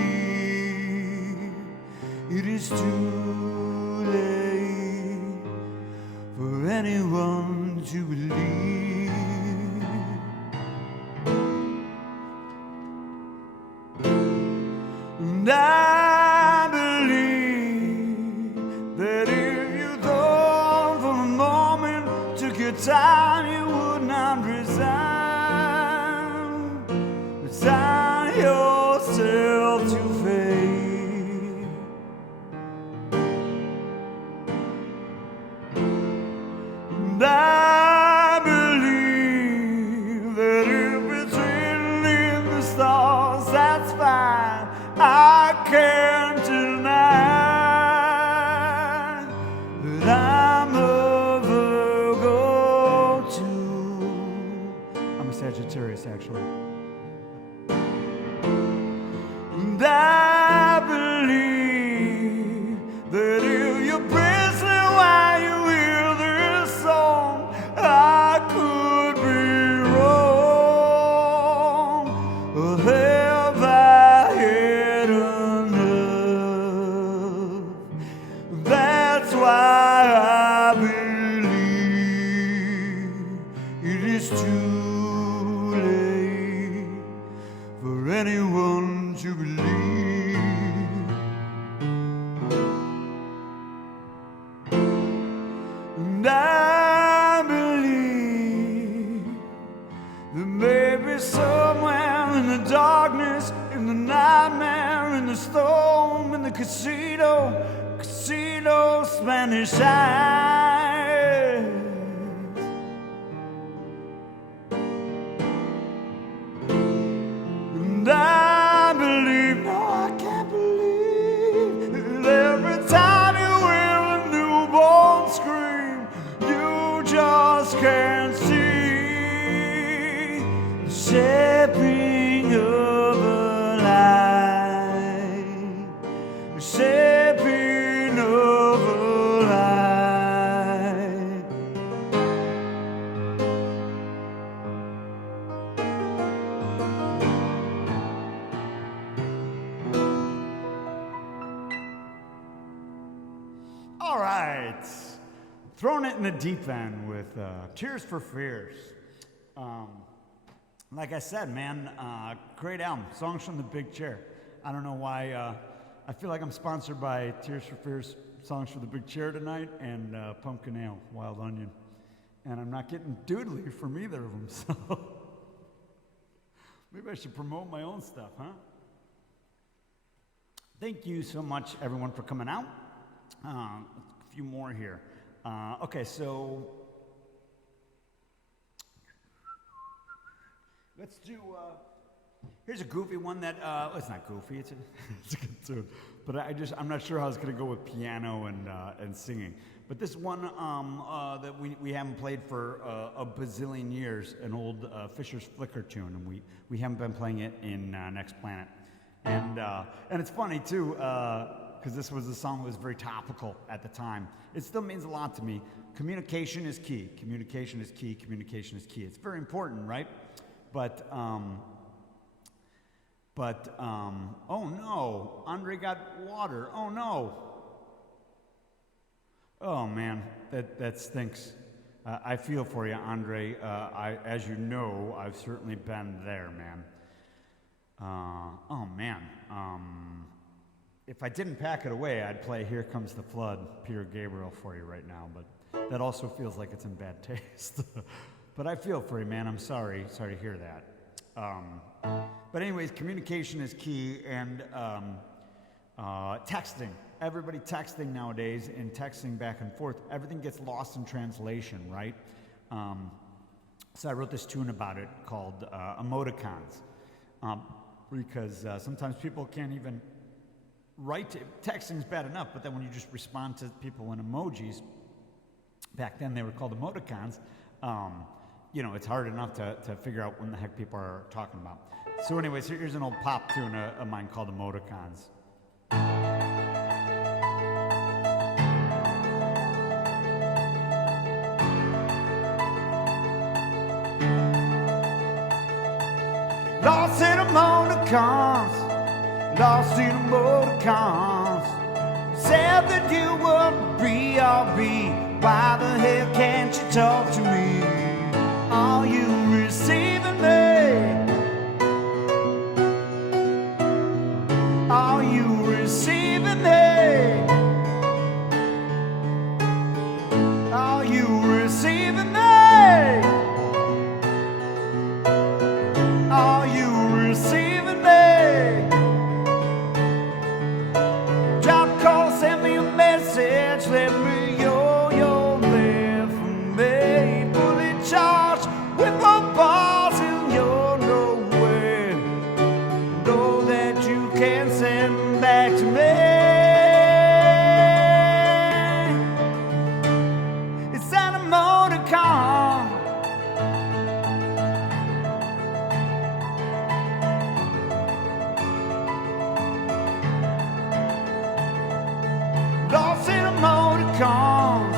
it is too late for anyone to believe. And I believe that if you thought for a moment, took your time, you would not resign yourself to fate. And I believe that if it's written in the stars, that's fine. I can't deny that I'm a Virgo too. I'm a Sagittarius, actually. And I believe that if you're listening while you hear this song, I could be wrong. Or have I had enough? That's why I believe it is too late for anyone to believe. And I believe that maybe somewhere in the darkness, in the nightmare, in the storm, in the casino, Spanish eyes. And I believe, no, I can't believe that every time you hear a newborn scream, you just can't see the shaping of a light, the shaping of a light. All right. Throwing it in the deep end with Tears for Fears. Like I said, man, great album. Songs from the Big Chair. I don't know why. I feel like I'm sponsored by Tears for Fears, Songs for the Big Chair tonight, and Pumpkin Ale, Wild Onion. And I'm not getting doodly from either of them, so maybe I should promote my own stuff, huh? Thank you so much, everyone, for coming out. A few more here. Okay, so let's do, here's a goofy one that, it's not goofy, it's a good tune. But I'm not sure how it's gonna go with piano and singing. But this one that we haven't played for a bazillion years, an old Fischer's Flicker tune, and we haven't been playing it in Next Planet. And it's funny too, because this was a song that was very topical at the time. It still means a lot to me. Communication is key. Communication is key. Communication is key. It's very important, right? But oh no, Andre got water. Oh no. Oh man, that stinks. I feel for you, Andre. As you know, I've certainly been there, man. Oh man. If I didn't pack it away, I'd play "Here Comes the Flood," Peter Gabriel, for you right now. But that also feels like it's in bad taste. But I feel for you, man. I'm sorry. Sorry to hear that. But anyways, communication is key, and texting. Everybody texting nowadays, and texting back and forth. Everything gets lost in translation, right? So I wrote this tune about it called emoticons. Because sometimes people can't even write. Texting's bad enough, but then when you just respond to people in emojis, back then they were called emoticons, it's hard enough to figure out what the heck people are talking about. So anyways, here's an old pop tune of mine called Emoticons. Lost in emoticons, lost in emoticons. Said that you would be RB. Why the hell can't you talk to me? Are you receiving me? Are you receiving me? Are you receiving me? Are you receiving me? Drop a call, send me a message, let me know you're there for me. Fully charged with my balls and you're nowhere. Know that you can send back to me. It's an emoticon. Lost in emoticons,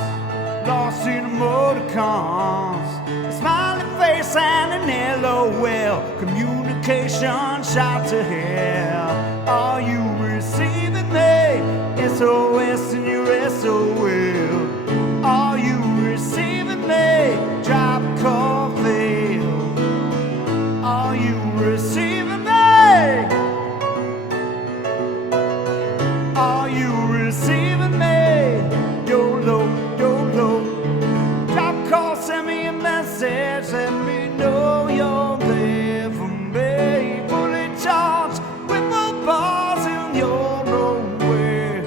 lost in emoticons. A smiley face and an LOL. Communication shot to hell. Are you receiving me? SOS in your SOL. Are you receiving me? Drop a call, fail. Are you receiving me? Are you receiving me? YOLO, YOLO. Drop a call, send me a message, let me know you're there for me. Fully charged with my balls and you're nowhere.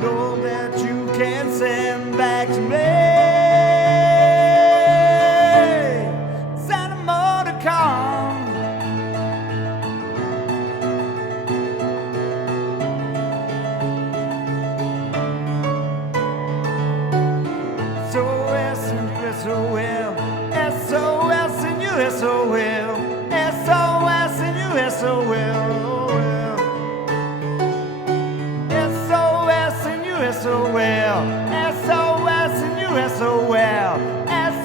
Know that you can send back to me. Send emoticon. SOS and you SOL. SOS and you SOL. SOS and you SOL. SOS and you SOL. SOS and you SOL.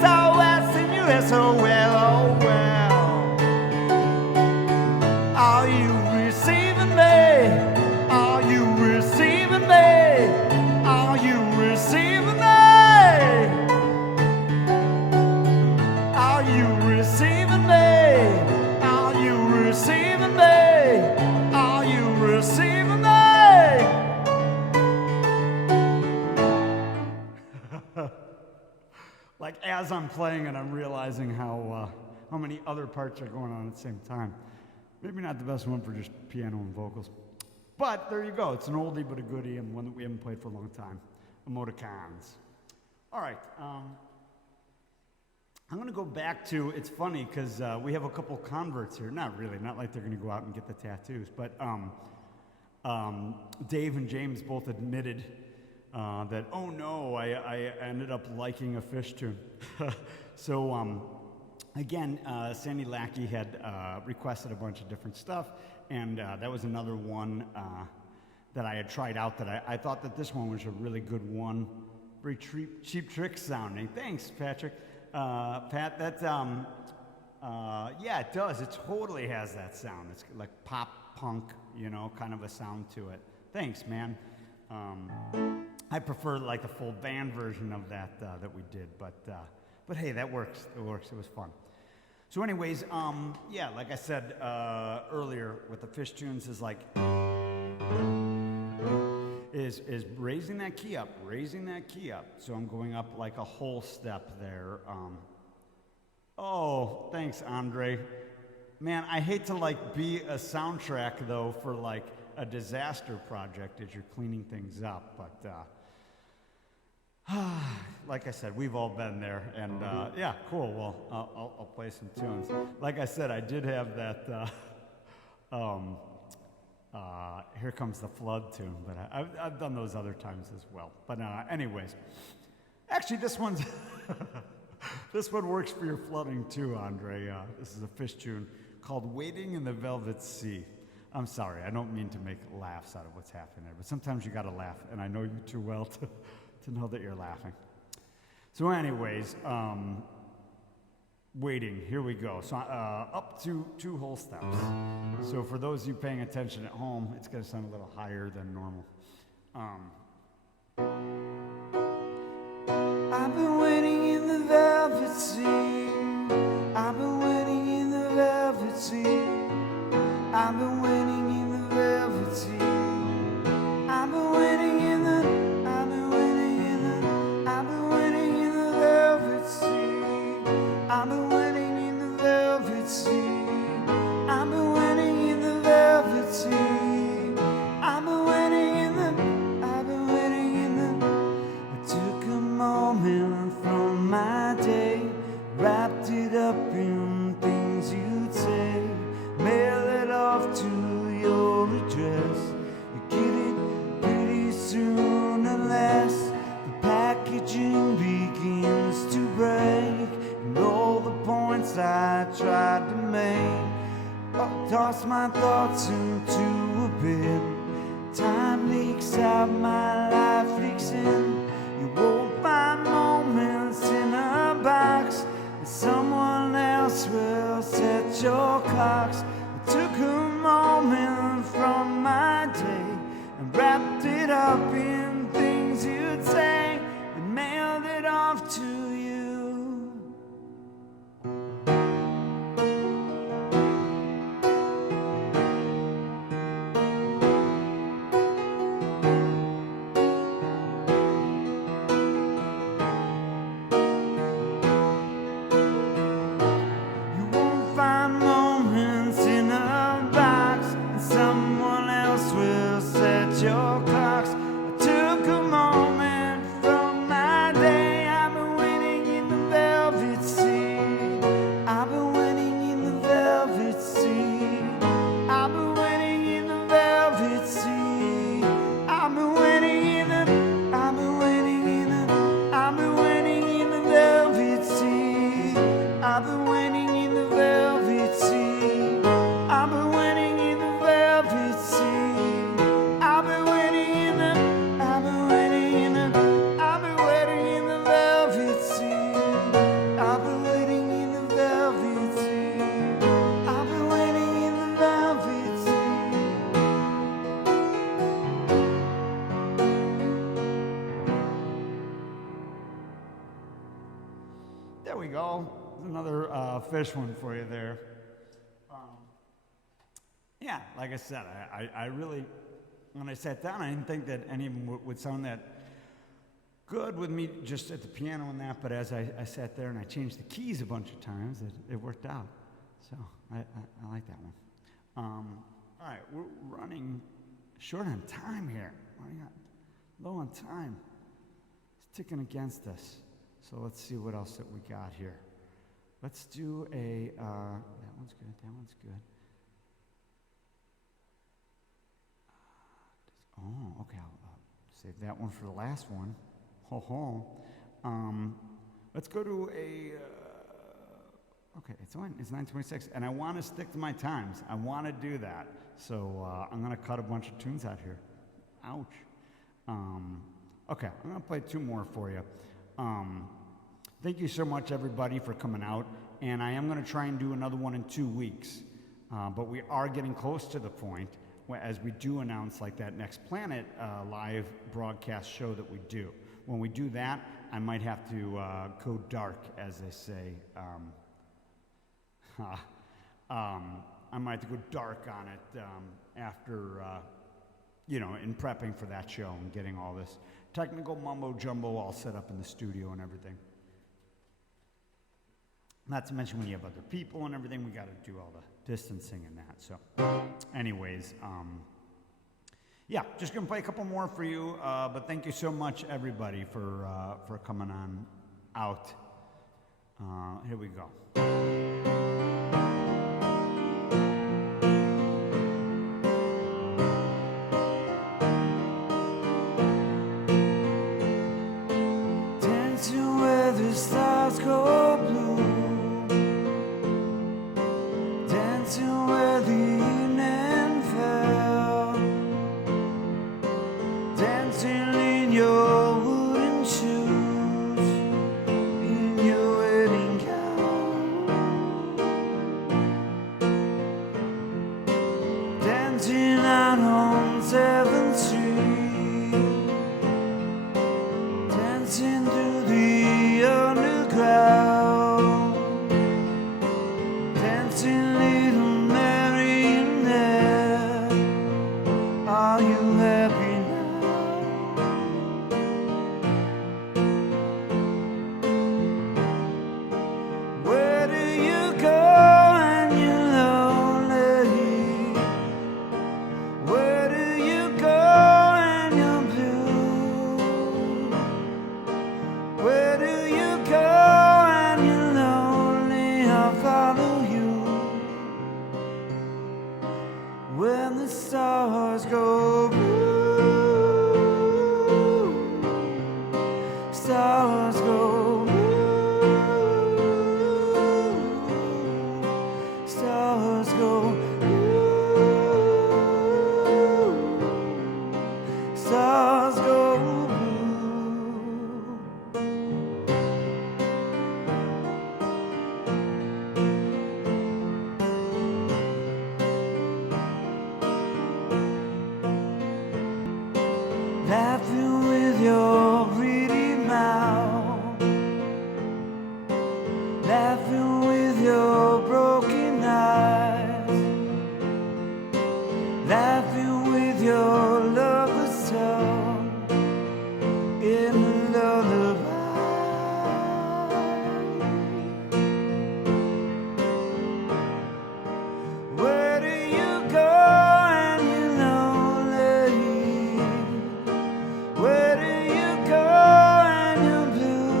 SOS and you SOL. Oh well. Are you receiving me? Are you receiving me? Are you receiving me? Are you receiving me? as I'm playing it, I'm realizing how many other parts are going on at the same time. Maybe not the best one for just piano and vocals. But there you go. It's an oldie but a goodie, and one that we haven't played for a long time. Emoticons. All right. I'm going to go back to, it's funny because we have a couple converts here. Not really, not like they're going to go out and get the tattoos. But Dave and James both admitted that, oh no, I ended up liking a Phish tune. So again, Sandy Lackey had requested a bunch of different stuff, and that was another one that I had tried out that I thought that this one was a really good one. Very cheap trick sounding. Thanks, Patrick. Pat, that's, yeah, it does. It totally has that sound. It's like pop punk, you know, kind of a sound to it. Thanks, man. I prefer like the full band version of that that we did, but hey, that works. It works. It was fun. So, anyways, yeah, like I said earlier, with the Phish tunes is like is raising that key up, raising that key up. So I'm going up like a whole step there. Oh, thanks, Andre. Man, I hate to like be a soundtrack though for like a disaster project as you're cleaning things up, but like I said, we've all been there, and yeah, cool. Well, I'll play some tunes. Like I said, I did have that Here Comes the Flood tune, but I've done those other times as well. But anyways, actually this one's this one works for your flooding too, Andre. This is a Phish tune called Waiting in the Velvet Sea. I'm sorry, I don't mean to make laughs out of what's happening there, but sometimes you gotta laugh, and I know you too well to know that you're laughing. So anyways, Waiting, here we go. So up to 2 whole steps. So for those of you paying attention at home, it's gonna sound a little higher than normal. I've been waiting in the velvet sea. I've been waiting in the velvet sea. I've been waiting in the velvet sea. I've been waiting in the, I've been waiting in the, I've been waiting in the velvet sea. I've been waiting in the velvet sea. I've been waiting in the velvet sea. I've been waiting in the, I've been waiting in the. I took a moment from my day, wrapped it up in things you'd say, mail it off to your address. You get it pretty soon unless the packaging begins to break, and all the points I tried to make, toss my thoughts into a bin. Time leaks out, my life leaks in. You won't find moments in a box, and someone else will set your clocks. I took a moment from my day and wrapped it up in things you'd say and mailed it off to you. Phish one for you there. Yeah, like I said, I really, when I sat down, I didn't think that any of them would sound good with me just at the piano and that, but as I sat there and I changed the keys a bunch of times, it worked out. So I like that one. All right, we're running short on time here. Running low on time. It's ticking against us. So let's see what else that we got here. Let's do a, that one's good, that one's good. Oh, okay, I'll save that one for the last one. Ho ho. Let's go to a, okay, it's 9:26, and I want to stick to my times. I want to do that. So I'm going to cut a bunch of tunes out here. Ouch. Okay, I'm going to play two more for you. Thank you so much, everybody, for coming out. And I am going to try and do another one in 2 weeks. But we are getting close to the point where, as we do announce like that Next Planet live broadcast show that we do. When we do that, I might have to go dark, as they say. I might have to go dark on it after, in prepping for that show and getting all this technical mumbo jumbo all set up in the studio and everything. Not to mention when you have other people and everything, we got to do all the distancing and that. So, anyways, yeah, just gonna play a couple more for you. But thank you so much, everybody, for coming on out. Here we go. Dancing where the stars go blue, dancing where the evening fell, dancing in your wooden shoes, in your wedding gown, dancing out on 7th Street, dancing through the underground, dancing little marionette. Are you happy now? Where do you go when you're lonely? Where do you go when you're blue? Where do you go when you're lonely? I'll follow you. When the stars go blue, stars go blue, stars go blue, stars go blue. Laughing with your pretty mouth, laughing with your broken eyes, laughing with your lover's tongue in a lullaby. Where do you go when you're lonely? Where do you go when you're blue?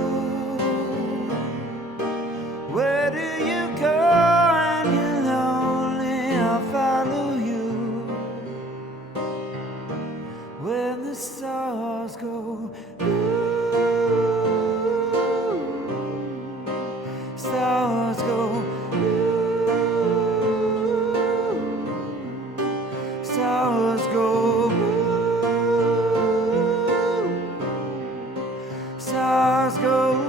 Where do you go when you're lonely? I'll follow you. When the stars go blue, stars go blue, stars go blue, stars go blue.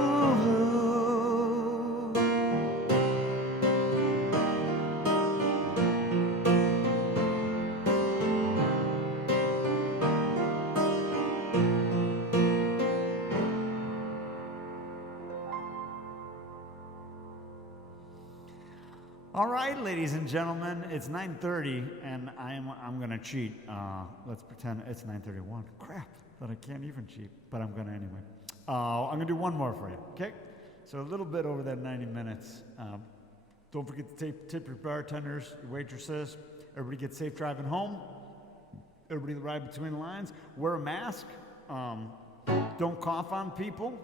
All right, ladies and gentlemen, it's 9:30, and I'm gonna cheat. Let's pretend it's 9:31. Crap, that I can't even cheat, but I'm gonna anyway. I'm going to do one more for you, okay? So a little bit over that 90 minutes. Don't forget to tip your bartenders, your waitresses. Everybody get safe driving home. Everybody ride between the lines. Wear a mask. Don't cough on people,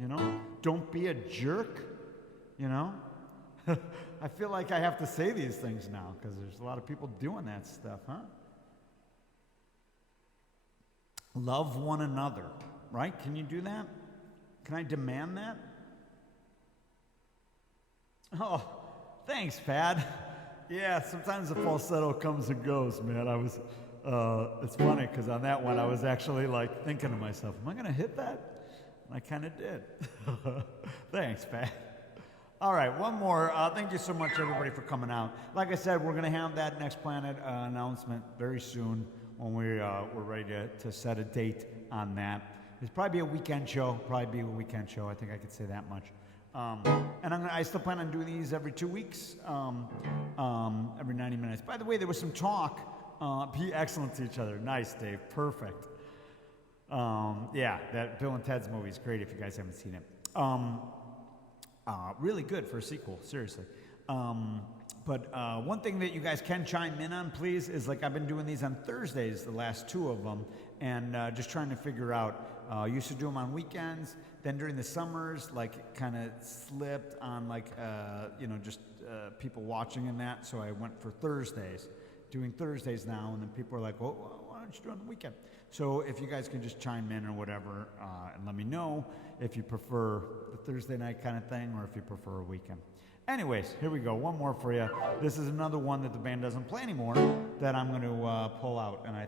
you know. Don't be a jerk, you know. I feel like I have to say these things now because there's a lot of people doing that stuff, huh? Love one another, right? Can you do that? Can I demand that? Oh, thanks, Pad. Yeah, sometimes the falsetto comes and goes, man. It's funny because on that one I was actually like thinking to myself, am I going to hit that? And I kind of did. Thanks, Pat. All right, one more. Thank you so much, everybody, for coming out. Like I said, we're going to have that Next Planet announcement very soon when we're ready to set a date on that. It's probably a weekend show. I think I could say that much. And I still plan on doing these every 2 weeks, every 90 minutes. By the way, there was some talk. Be excellent to each other. Nice, Dave. Perfect. Yeah, that Bill and Ted's movie is great if you guys haven't seen it. Really good for a sequel, seriously. But one thing that you guys can chime in on, please, is like I've been doing these on Thursdays, the last 2 of them, and just trying to figure out. Used to do them on weekends. Then during the summers, like kind of slipped on like just people watching and that. So I went for Thursdays, doing Thursdays now, and then people are like, "Well, why don't you do it on the weekend?" So if you guys can just chime in or whatever, and let me know if you prefer the Thursday night kind of thing or if you prefer a weekend. Anyways, here we go. One more for you. This is another one that the band doesn't play anymore that I'm going to pull out, and I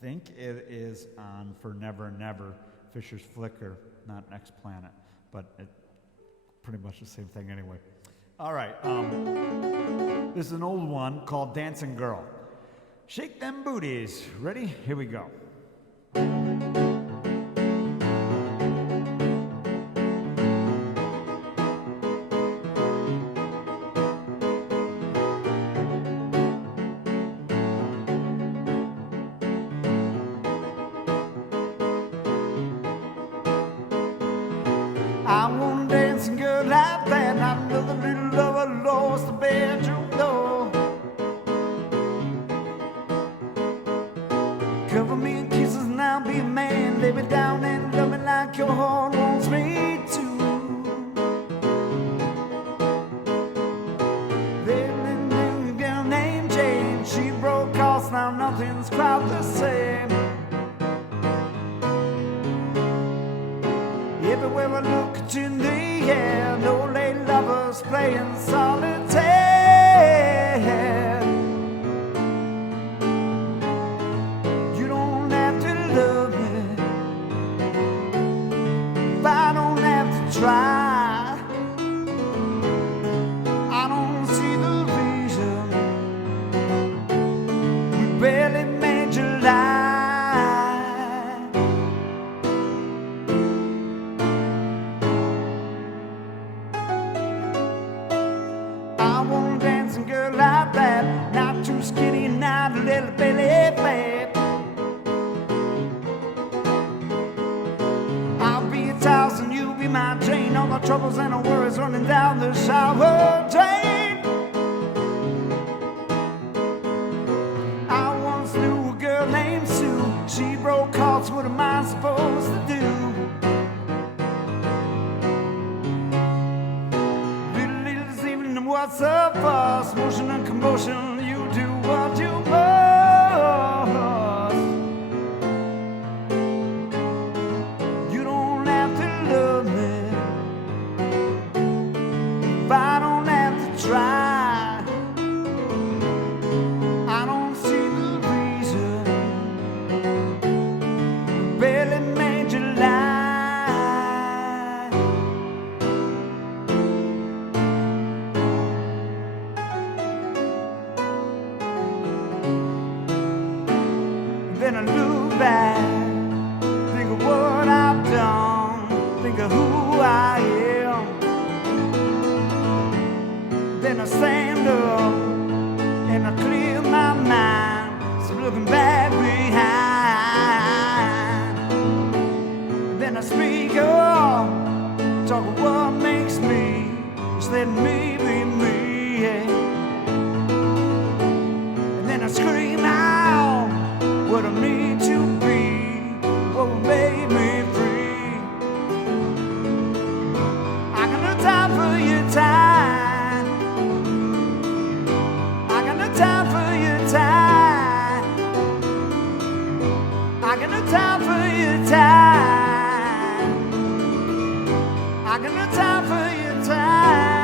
think it is on For Never Never, Fischer's Flicker, not Next Planet, but it's pretty much the same thing anyway. All right, this is an old one called Dancing Girl. Shake them booties. Ready? Here we go. I want a dancing girl like that, not another little lover lost the bedroom door. Cover me in kisses and I'll be a man. Lay me down and love me like your heart wants me to. There's a girl named Jane. She broke off, now nothing's quite the same. Everywhere I look, it's in the air. No late lovers playing solitaire. You don't have to love me if I don't have to try. I don't see the reason we barely made July. Like that, not too skinny, not a little belly fat. I'll be a thousand, you'll be my Jane. All my troubles and the worries running down the shower drain. I once knew a girl named Sue. She broke hearts, what am I supposed to do? What's the fuss? Motion and commotion, you do what you must. You don't have to love me if I don't have to try. I don't see the reason barely made you lie. Then I look back, think of what I've done, think of who I am. Then I stand up and I clear my mind, so looking back behind. Then I speak up, talk of what makes me, just let me be me, yeah. And then I scream out what I need to be, what will make me free. I got no time for your time, I got no time for your time, I got no time for your time. I got no time for your time.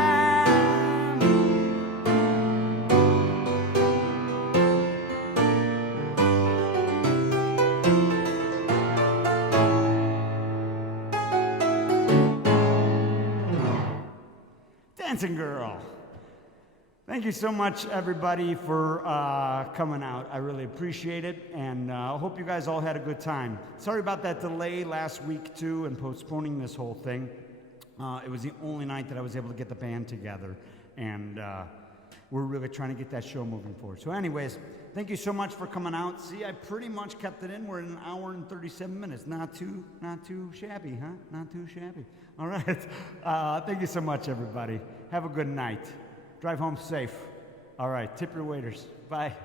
Dancing Girl. Thank you so much, everybody, for coming out. I really appreciate it, and I hope you guys all had a good time. Sorry about that delay last week, too, and postponing this whole thing. It was the only night that I was able to get the band together, and we're really trying to get that show moving forward. So anyways, thank you so much for coming out. See, I pretty much kept it in. We're in an hour and 37 minutes. Not too shabby, huh? Not too shabby. All right. Thank you so much, everybody. Have a good night. Drive home safe. All right. Tip your waiters. Bye.